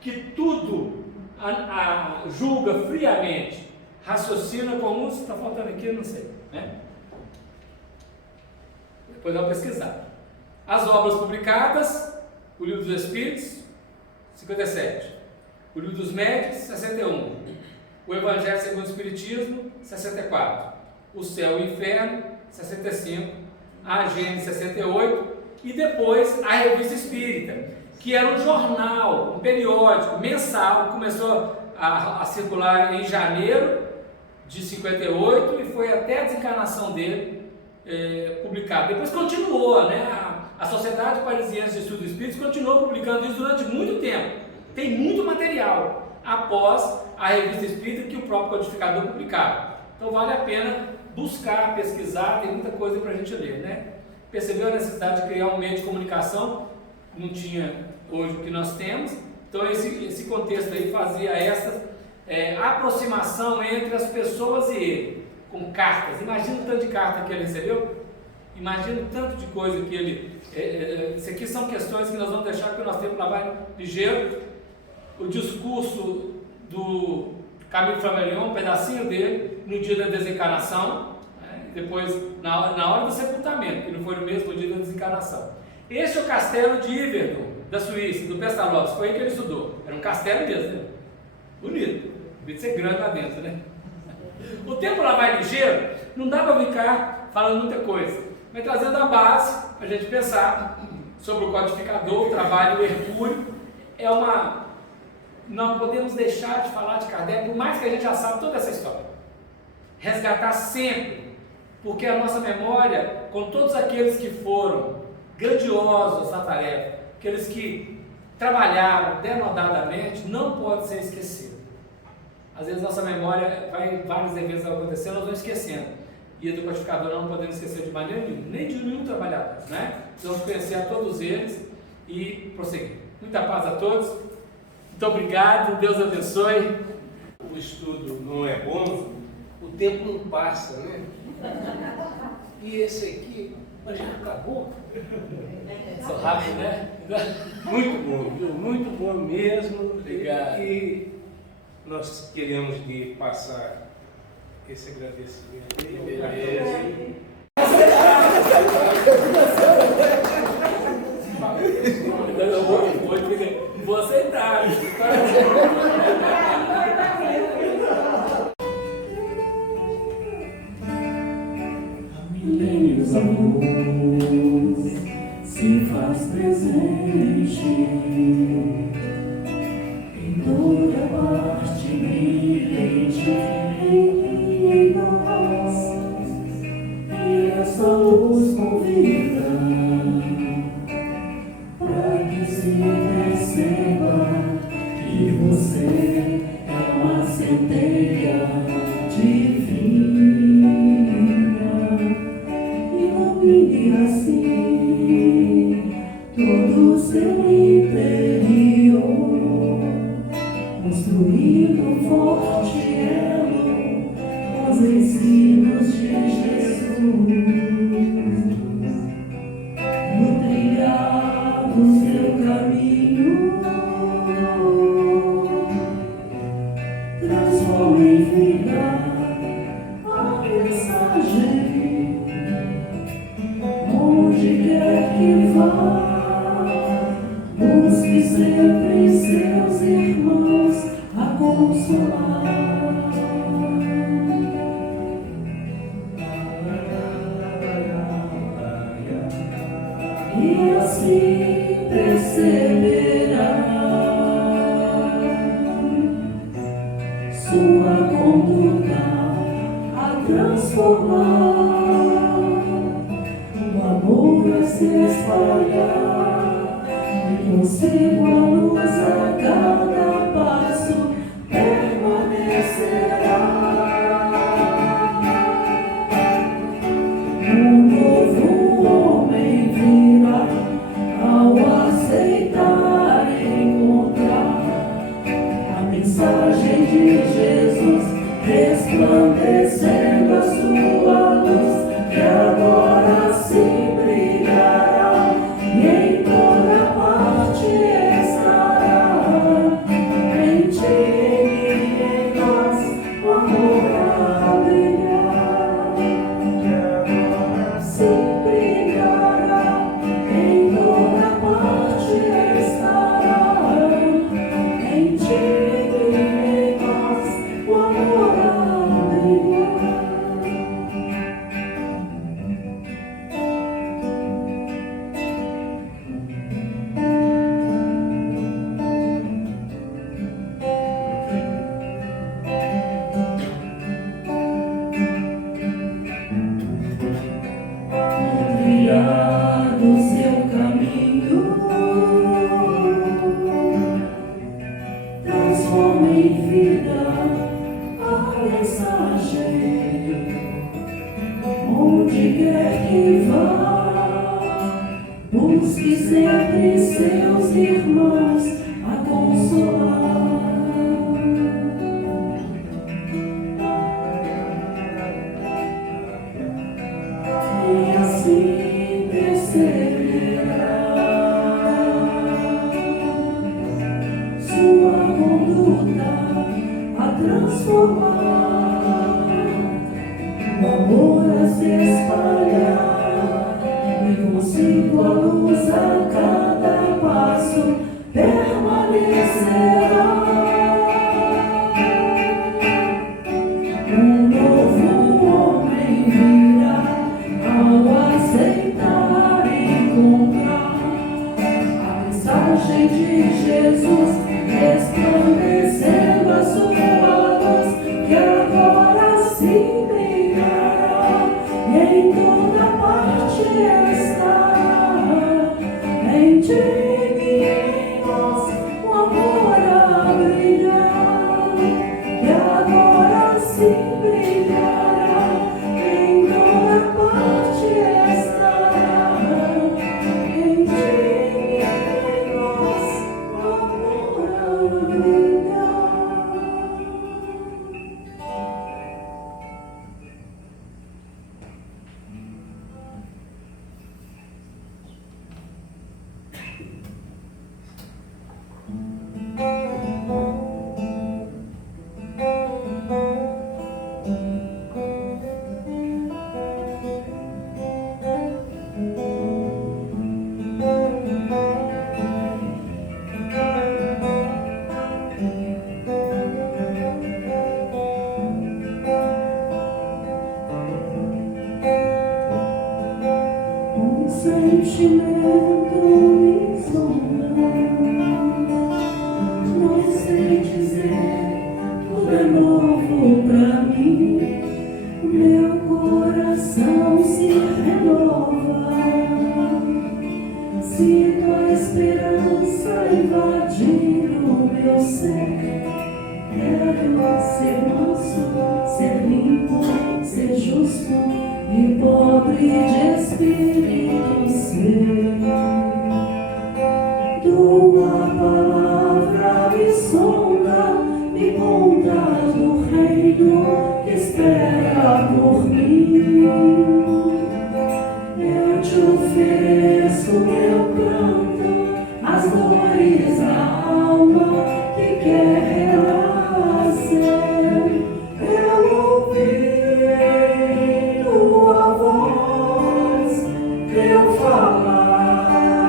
que tudo julga friamente, raciocina com uns, está faltando aqui, eu não sei, né? Depois eu vou pesquisar. As obras publicadas, o Livro dos Espíritos, 57. O Livro dos Médiuns, 61. O Evangelho segundo o Espiritismo, 64. O Céu e o Inferno, 65. A Gênesis, 68. E depois a Revista Espírita, que era um jornal, um periódico mensal, que começou a circular em janeiro de 58 e foi até a desencarnação dele publicado. Depois continuou, né? A Sociedade Parisiense de Estudos Espíritos continuou publicando isso durante muito tempo. Tem muito material após a Revista Espírita que o próprio codificador publicava. Então vale a pena buscar, pesquisar, tem muita coisa para a gente ler, né? Percebeu a necessidade de criar um meio de comunicação, não tinha hoje o que nós temos, então esse contexto aí fazia essa aproximação entre as pessoas e ele, com cartas. Imagina o tanto de carta que ele recebeu, imagina o tanto de coisa que ele... isso aqui são questões que nós vamos deixar, porque nós temos lá vai ligeiro. O discurso do Camille Flammarion, um pedacinho dele, no dia da desencarnação, né? Depois, na hora do sepultamento, que não foi no mesmo dia da desencarnação. Este é o castelo de Yverdon, da Suíça, do Pestalozzi, foi aí que ele estudou. Era um castelo mesmo, né? Bonito, devia ser grande lá dentro, né? O tempo lá vai ligeiro, não dá para ficar falando muita coisa, mas trazendo a base para a gente pensar sobre o codificador, o trabalho hercúleo. Não podemos deixar de falar de Kardec, por mais que a gente já sabe toda essa história. Resgatar sempre, porque a nossa memória, com todos aqueles que foram grandiosos na tarefa, aqueles que trabalharam denodadamente, não pode ser esquecido. Às vezes nossa memória vários eventos acontecendo, nós vamos esquecendo. E do codificador não podemos esquecer de maneira nenhuma, nem de nenhum trabalhador, né? Vamos conhecer a todos eles e prosseguir. Muita paz a todos, muito obrigado, Deus abençoe. O estudo não é bom, o tempo não passa, né? E esse aqui, mas já acabou. Sou rápido, né? Muito bom, viu? Muito bom mesmo. Obrigado. E nós queremos passar esse agradecimento. Beleza. Eu vou aceitar. Milênios a luz se faz presente em toda parte vivente em nós, e essa luz convida para que se perceba que você é uma centelha divina. Ilumine assim todo o seu interior, construindo um forte elo com os ensinos de Jesus. No trilhar do seu caminho, transforme em vida a mensagem. Onde quer que vá, busque sempre seus irmãos a consolar. E e assim perceberá sua conduta a transformar, o amor a se espalhar, e consigo a luz a cada passo permanecerá. Um novo homem virá ao aceitar e encontrar a mensagem de Jesus, resplandecendo a sua luz, que agora sim brilhará e em toda parte estará. Em ti, em nós, o amor a brilhar, que agora sim brilhará, em toda parte estará. Em ti, em nós, o amor a brilhar. Trilhar o seu caminho, transforma em vida a mensagem. Onde quer que vá, busque sempre seus irmãos a consolar. E assim perceberá sua conduta a transformar, o amor a se espalhar, e consigo a luz a cada passo permanecerá. Um novo homem virá ao aceitar e encontrar a mensagem de Jesus, resplandecendo a sua luz, que agora sim brilhará e em toda parte estará. Em ti e em nós, o amor a brilhar, que agora sim brilhará, em toda parte estará. Em ti e em nós, o amor a brilhar. Um sentimento me sonda, não sei dizer, tudo é novo pra mim. Meu coração se renova, sinto a esperança invadir o meu ser. Quero ser manso, ser limpo, ser justo e pobre de espírito ser. Tua palavra me sonda, me conta do reino que espera por mim. Eu te ofereço meu canto, as dores da alma que quer renascer. Eu ouvi tua voz, teu falar.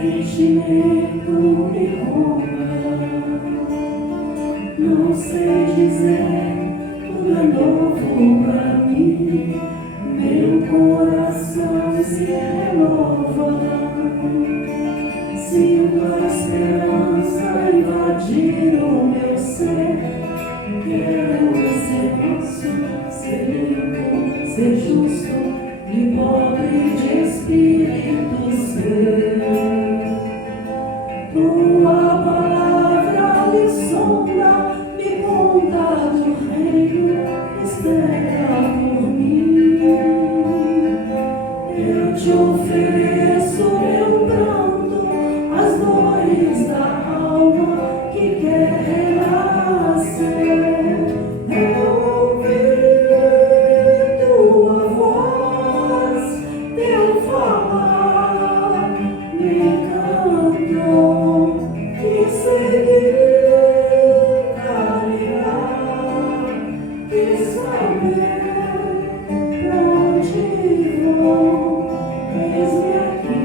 sentimento me rouba. Não sei dizer, tudo é novo pra mim. Meu coração se renova. Sinto a esperança invadir o meu ser. Quero ser manso, ser limpo, ser justo e pobre de espírito ser. Tua palavra me sonda, me conta do reino, espera por mim. Eu te ofereço meu pranto, as dores da alma que quer renascer. Eu ouvi tua voz, teu falar me cantou e segui caminhar e saber pra onde vou. Eis-me aqui,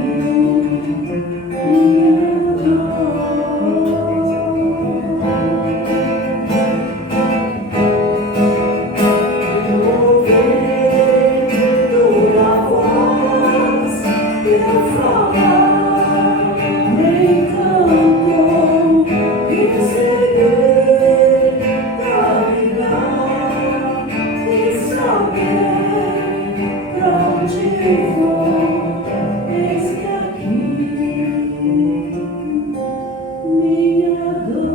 minha dor. Eu ouvi tua voz, teu falar me encantou e segui caminhar e saber pra onde vou. Eis-me aqui, minha dor.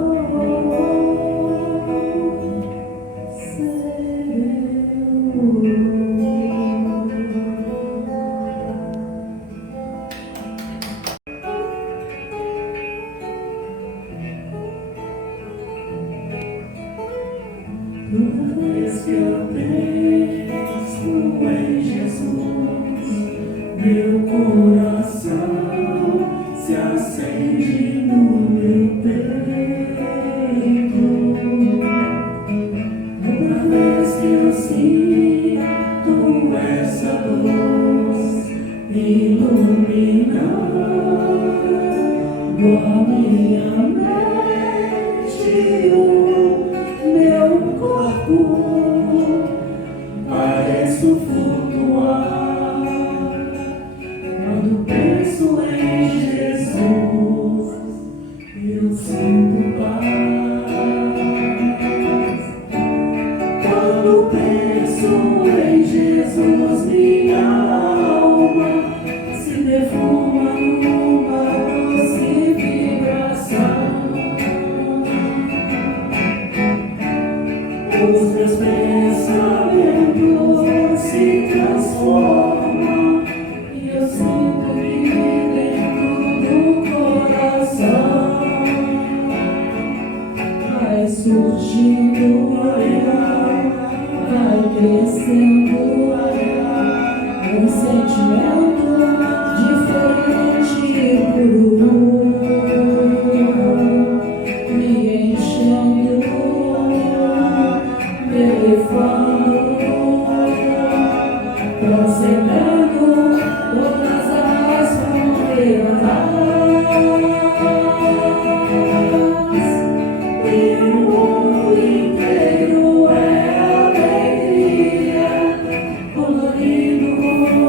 Toda vez que eu penso em Jesus, meu coração se acende no meu peito. Toda vez que eu sinto essa luz iluminar a minha mente, o meu corpo, pareço flutuar. Quando penso em Jesus, eu sinto paz. Quando penso em Jesus, minha alma se defuma numa doce vibração. Os meus pensamentos se transformam e eu sinto que dentro do coração vai surgindo, vai crescendo um sentimento diferente por me enchendo, me elevando, transcendendo todas as fronteiras. E o mundo inteiro é alegria, colorido como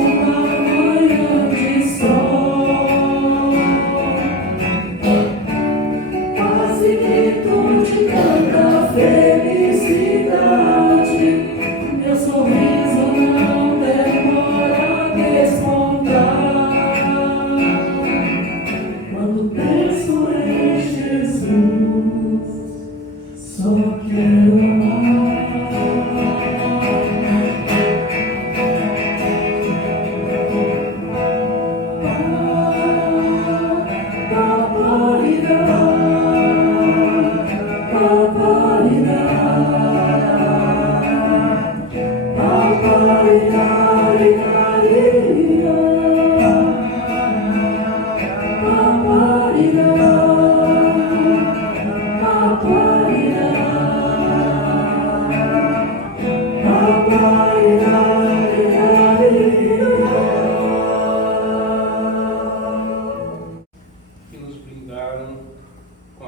uma manhã de sol. Quase grito de tanta felicidade, meu sorriso não demora a despontar. Quando penso em Jesus, só quero amar.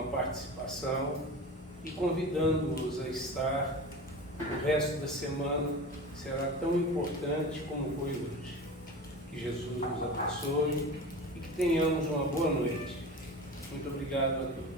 participação e convidando-os a estar o resto da semana, que será tão importante como foi hoje. Que Jesus nos abençoe e que tenhamos uma boa noite. Muito obrigado a todos.